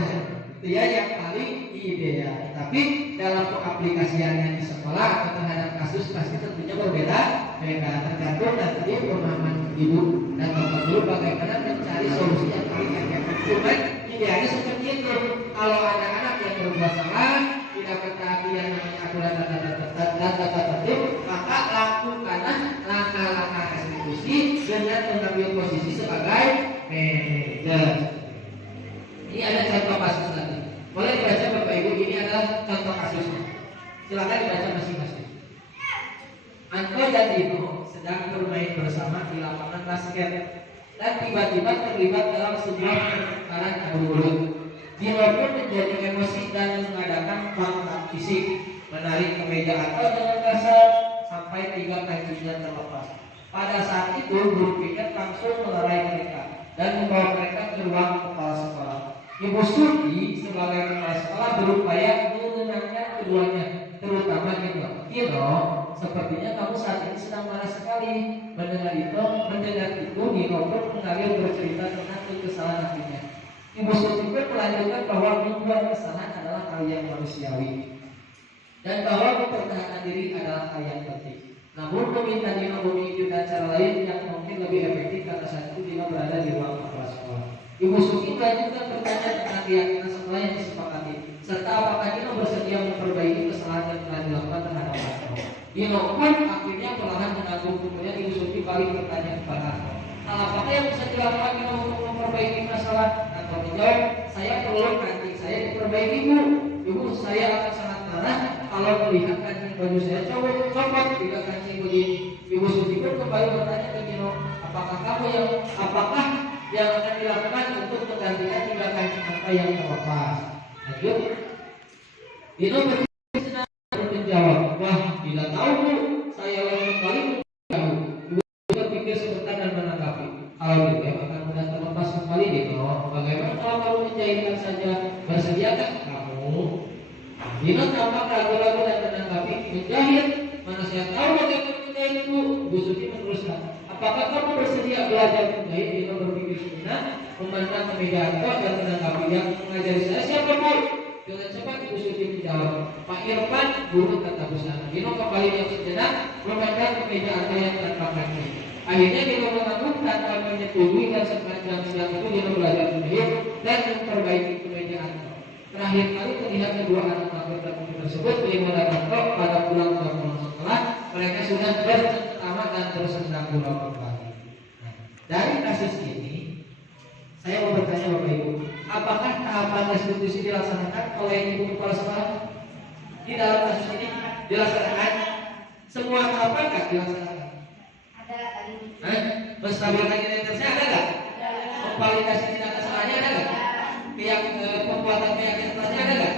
Itu ya yang paling ideal. Tapi dalam pengaplikasiannya di sekolah atau terhadap kasus pasti tentunya berbeda, tergantung nanti pemahaman ibu dan bapak guru bagaimana mencari solusi yang paling efektif. Cuman idealnya seperti itu. Kalau ada anak yang berbuat salah, tidak mentaati yang namanya aturan dan tata tertib, maka lakukanlah langkah-langkah restitusi dengan mengambil posisi sebagai manajer. Ini ada contoh kasus tadi. Boleh dibaca Bapak Ibu, ini adalah contoh kasus. Silakan dibaca masing-masing. Anto dan Dino sedang bermain bersama di lapangan basket dan tiba-tiba terlibat dalam sebuah pertukaran adu mulut. Dino pun menjadi emosi dan mengadakan kontak fisik, menarik kemeja Anto dengan kasar sampai 3 kakinya terlepas. Pada saat itu guru piket langsung melerai mereka dan membawa mereka ke ruang kepala sekolah. Ibu Suti sebagai kepala sekolah berupaya menenangkan keduanya, terutama Dino. Dino, sepertinya kamu saat ini sedang marah sekali. Mendengar itu Dino pun mengalir bercerita tentang kesalahan hatinya. Ibu Suti pun melanjutkan bahwa membuat kesalahan adalah hal yang manusiawi dan bahwa mempertahankan diri adalah hal yang penting. Namun meminta Dino memikirkan cara lain yang mungkin lebih efektif karena saat itu Dino berada di ruang kepala sekolah. Ibu Suti melanjutkan bertanya tentang keyakinan sekolah yang disepakati, serta apakah Dino bersedia memperbaiki kesalahan yang telah dilakukan terhadap Anto. Dino pun akhirnya perlahan menanggung. Kemudian Ibu Suti balik bertanya kepada Anto, hal apakah yang bisa dilakukan Dino untuk memperbaiki masalah? Anto menjawab, saya perlu kancing saya diperbaiki Bu. Ibu, saya akan sangat marah kalau melihat kancing baju saya copot tidak kancing begini. Ibu Suti pun kembali bertanya ke Dino, apakah yang akan dilakukan untuk menggantikan 3 kancing apa yang terlepas? Lanjut. Dino menjawab, wah tidak tahu Bu, saya lagi kembali menjauh. Ibu berpikir sebentar dan menanggapi, kalau dia akan mudah terlepas kembali Dino. Bagaimana kalau kamu menjahitkan saja? Bersediakah kamu? Dino tampak ragu-ragu dan menanggapi, menjahit? Mana saya tahu bagaimana menjahit Bu. Ibu Suti meneruskan, apakah kamu bersedia belajar menjahit? Dino berpikir sejenak, memandang ke meja Anto dan menanggapi, yang mengajari saya siapa Bu? Dengan cepat Ibu Suti menjawab, Pak Irfan, guru tata busana. Dino kembali diam sejenak, memandang ke meja Anto yang tanpa kaki. Akhirnya Dino mengangguk tanpa menyetujui dan sepanjang siang itu Dino belajar menjahit dan memperbaiki kemeja Anto. Terakhir kali terlihat kedua anak laki laki tersebut Dino dan Anto pada pulang sekolah. Mereka sudah bercengkrama dan bersenang gurau kembali. Nah, dari kasus ini saya mau bertanya Bapak Ibu, apakah tahapan restitusi dilaksanakan oleh Ibu Kepala Sekolah? Di dalam kasus ini dilaksanakan semua tahapan nggak dilaksanakan? Ada tadi. Menstabilkan identitasnya ada nggak? Memvalidasi tindak kesalahannya ada nggak? Pembuatan keyakinannya ada nggak?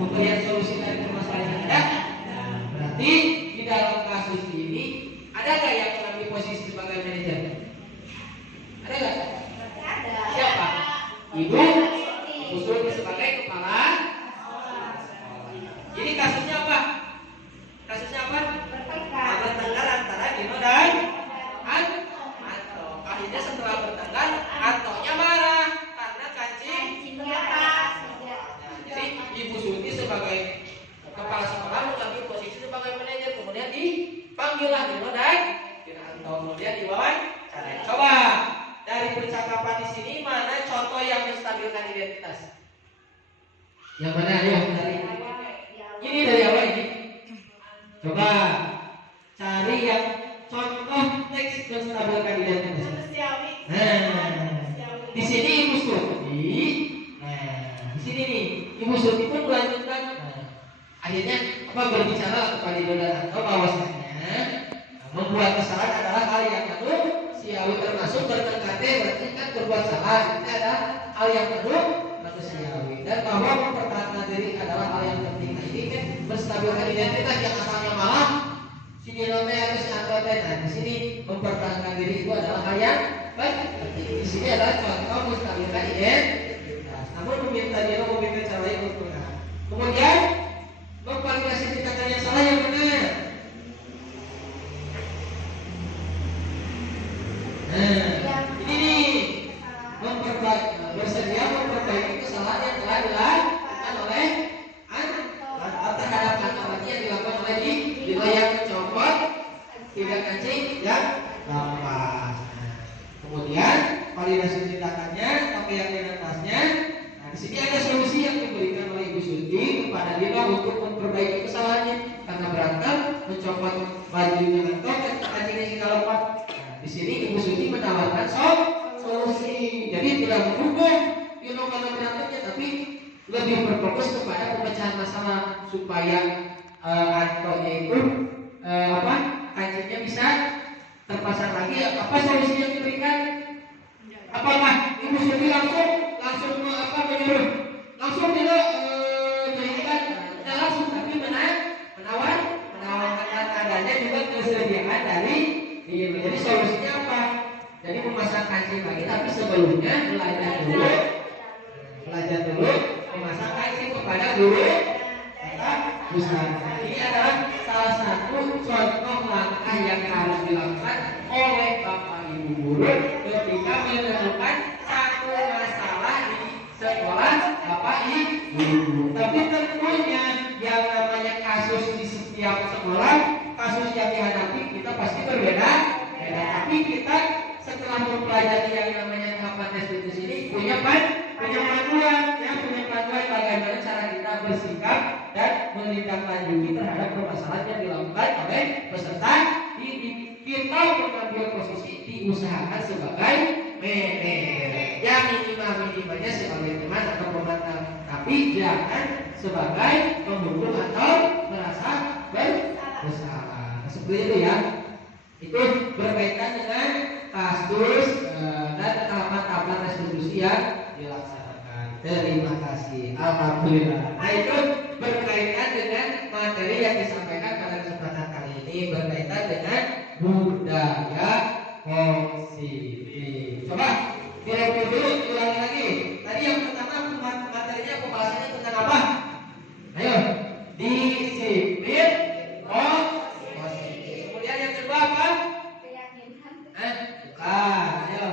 Pemberian solusi dari permasalahan ada? Berarti di dalam kasus ini ada nggak yang mengambil posisi sebagai manajer? Ada nggak? Siapa? Ibu Suti sebagai kepala. Ini kasusnya apa? Kasusnya apa? Bertengkar antara Dino dan Anto. Akhirnya setelah bertengkar, Antonya marah karena kancing. Jadi Ibu Suti sebagai kepala sekolah mengambil posisi sebagai manajer, kemudian dipanggillah Dino dan Anto, kemudian diwawancara. Coba dari percakapan di sini mana contoh yang menstabilkan identitas? Yang mana ya? Ini dari apa ini? Coba cari yang contoh teks menstabilkan identitas. Di sini Ibu Suti. Di sini nih Ibu Suti pun melanjutkan. Akhirnya apa berbicara kepada Dino dan Anto bahwasanya membuat kesalahan adalah hal yang manusiawi, termasuk bertengkar berarti kan berbuat salah. Ini ada hal yang manusiawi dan bahwa mempertahankan diri adalah hal yang penting. Nah ini kan menstabilkan identitas yang asalnya malah si Dino atau si Anto. Nah di sini mempertahankan diri itu adalah hal yang penting. Di sini adalah contoh menstabilkan identitas. Namun meminta Dino memikirkan cara lain untuk kemudian memvalidasi tindakan yang salah yang benar. Ini nih bersedia memperbaiki kesalahan yang telah dilakukan oleh terhadap anak yang dilakukan oleh Dino yang mencopot tidak kancing yang lepas. Kemudian validasi tindakannya, pakai yang identitasnya. Nah di sini ada solusi yang diberikan oleh Ibu Suti kepada Dino untuk memperbaiki kesalahannya karena berantem mencopot bajunya Anto dan kancingnya hingga lepas. Di sini Ibu Suti menawarkan solusi. Jadi tidak mendukung Dino karena berantemnya, tapi lebih berfokus kepada pemecahan masalah supaya ataunya itu kancingnya bisa terpasang lagi. Apa solusi yang diberikan? Apakah ibu Sylvie langsung menyuruh langsung tidak menjadikan langsung, tapi menawarkan adanya juga kesediaan dari ibu. Jadi solusinya apa? Jadi memasang kancing lagi, tapi sebelumnya belajar dulu memasang kancing kepada guru Ustaz. Ini adalah salah satu contoh langkah yang harus dilakukan oleh Bapak Ibu guru ketika menemukan satu masalah di sekolah Bapak Ibu. Tapi tentunya yang namanya kasus di setiap sekolah, kasus yang dihadapi kita pasti berbeda. Tapi kita setelah mempelajari yang namanya tahapan restitusi ini punya panduan bagaimana cara kita bersikap dan menindaklanjuti terhadap permasalahan yang dilakukan oleh peserta didik. Kita mengambil posisi diusahakan sebagai manajer, ya minimalnya sebagai teman atau pemantau, tapi jangan sebagai pemukul atau merasa bersalah. Seperti itu ya. Itu berkaitan dengan kasus dan tahapan-tahapan restitusi yang dilaksanakan. Terima kasih. Alhamdulillah. Nah, itu berkaitan dengan materi yang disampaikan pada kesempatan kali ini, berkaitan dengan budaya positif. Coba direview dulu, ulangi lagi. Tadi yang pertama materinya pembahasannya tentang apa? Ayo, disiplin positif. Kemudian yang kedua apa? Bukan. Ayo.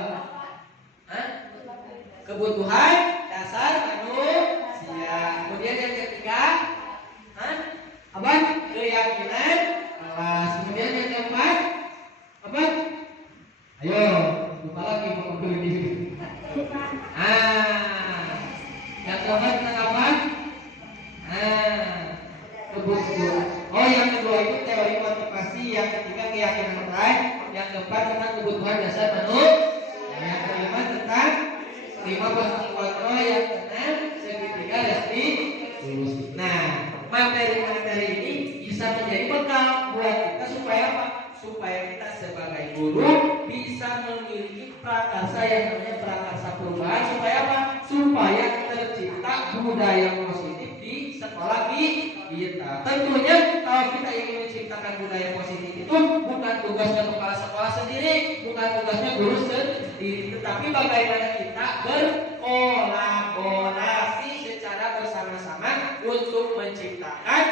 Kebutuhan dasar manusia. Kemudian yang ketiga, apa? Keyakinan kelas. Kemudian yang keempat, apa? Ayo, lupa lagi mau ini. Yang keempat tentang apa? Kebutuhan. Oh, yang kedua itu teori motivasi. Yang ketiga keyakinan kelas. Yang keempat tentang kebutuhan dasar manusia. Yang kelima tentang 5 kontrol. Yang keenam segitiga restitusi. Nah, materi-materi ini bisa menjadi bekal buat kita supaya apa? Supaya kita sebagai guru bisa memiliki prakarsa yang namanya prakarsa perubahan. Supaya apa? Supaya tercipta budaya positif di sekolah kita. Tentunya kalau kita ingin menciptakan budaya positif itu bukan tugasnya kepala sekolah sendiri, bukan tugasnya guru sendiri, tetapi bagaimana kita berkolaborasi secara bersama-sama untuk menciptakan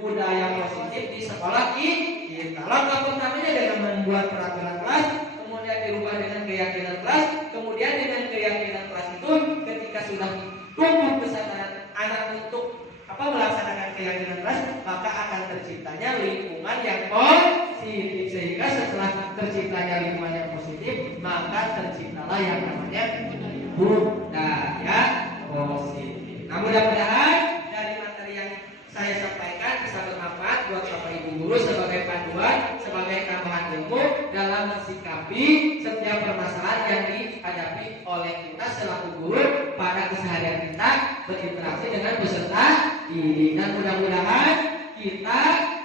budaya positif di sekolah kita. Langkah pertamanya dengan membuat peraturan kelas, kemudian dirubah dengan keyakinan kelas, kemudian dengan keyakinan kelas itu ketika sudah tumbuh kesadaran anak untuk melaksanakan keyakinan kelas, maka akan terciptanya lingkungan yang positif. Sehingga setelah terciptanya lingkungan yang positif, maka terciptalah yang namanya budaya positif. Nah, mudah-mudahan dari materi yang saya sampaikan bisa bermanfaat buat Bapak Ibu guru sebagai panduan, sebagai tambahan ilmu dalam mensikapi setiap permasalahan yang dihadapi oleh kita selaku guru pada keseharian kita berinteraksi dengan peserta didik. Dan mudah-mudahan kita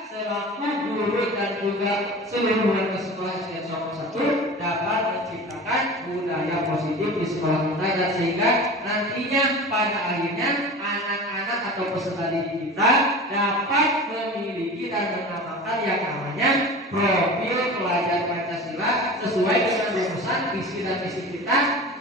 selaku guru dan juga seluruh warga sekolah SDN Sorong 1 dapat menciptakan budaya positif di sekolah kita, dan sehingga nantinya pada akhirnya anak-anak atau peserta didik kita dapat memiliki dan mengamalkan yang namanya profil pelajar Pancasila sesuai dengan jurusan visi dan misi kita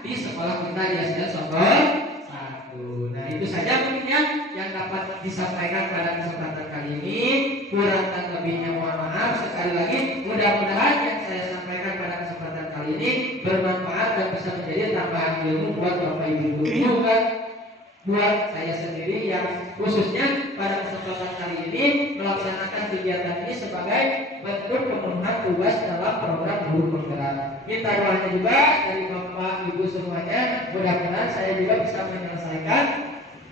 di sekolah kita di SDN Sorong 1. Nah, itu saja mungkin yang dapat disampaikan pada kesempatan kali ini. Kurang dan lebihnya mohon maaf. Sekali lagi, mudah-mudahan yang saya sampaikan pada kesempatan kali ini bermanfaat dan bisa menjadi tambahan ilmu buat Bapak Ibu guru juga buat saya sendiri yang khususnya pada kesempatan kali ini melaksanakan kegiatan ini sebagai bentuk pemenuhan tugas dalam program guru penggerak. Minta doanya juga dari Bapak Ibu semuanya, mudah-mudahan saya juga bisa menyelesaikan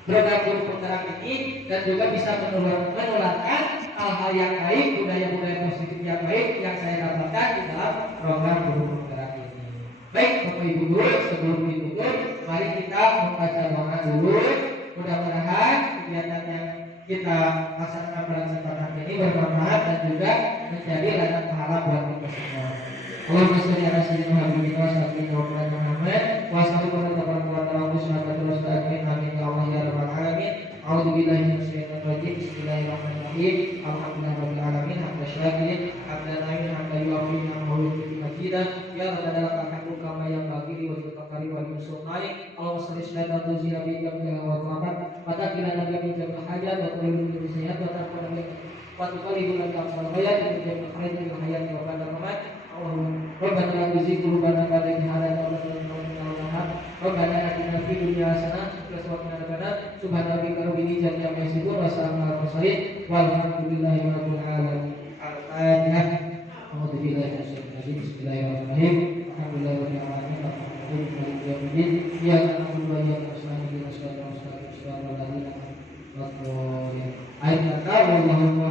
program guru penggerak ini dan juga bisa menularkan hal-hal yang baik, budaya-budaya positif yang baik yang saya dapatkan di dalam program guru penggerak ini. Baik Bapak Ibu guru, sebelum ditutup, mari kita membaca doa dulu. Mudah-mudahan kegiatan yang kita laksanakan pada kesempatan ini bermanfaat dan juga menjadi ladang pahala buat kita semua. Allahumma sholli ala sayyidina Muhammadin wa sallim ala Muhammad wa sallim ala amin ya Allah ya rabbal alamin. A'udzu billahi minasyaitonir rajim. Bismillahirrahmanirrahim. Alhamdulillahirabbil alamin. Hamdan syakirin, hamdan naimin, hamdan yuwafi ni'amahu wa majidan. Ya rabbana lakal hamdu kama yanbaghi li wajhika karim wa li sultani. Allahumma sholli ala tuzila bi jamil wa rahmat. Wa taqina nabiy min jamil hajat wa tu'inu bi sayyat wa taqina nabiy wa tuqalibu lana al-hayat min jamil hayat wa hayat wa ba'da mamat. Rabbana la tuzigh qulubana ba'da idh hadaytana wa hab lana min ladunka Rabbana atina fid dunya hasanah wa qina adzaban nar. Subhana rabbika rabbil izzati amma yasifun wa salamun alal mursalin walhamdulillahi rabbil alamin. Al-Fatihah. A'udzu billahi minasyaitonir rajim. Bismillahirrahmanirrahim. Alhamdulillahi rabbil alamin. Arrahmanirrahim. Maliki yaumiddin. Iyyaka na'budu wa iyyaka nasta'in. Ihdinas siratal mustaqim. Shiratal ladzina an'amta 'alaihim. Ayat kata Allahumma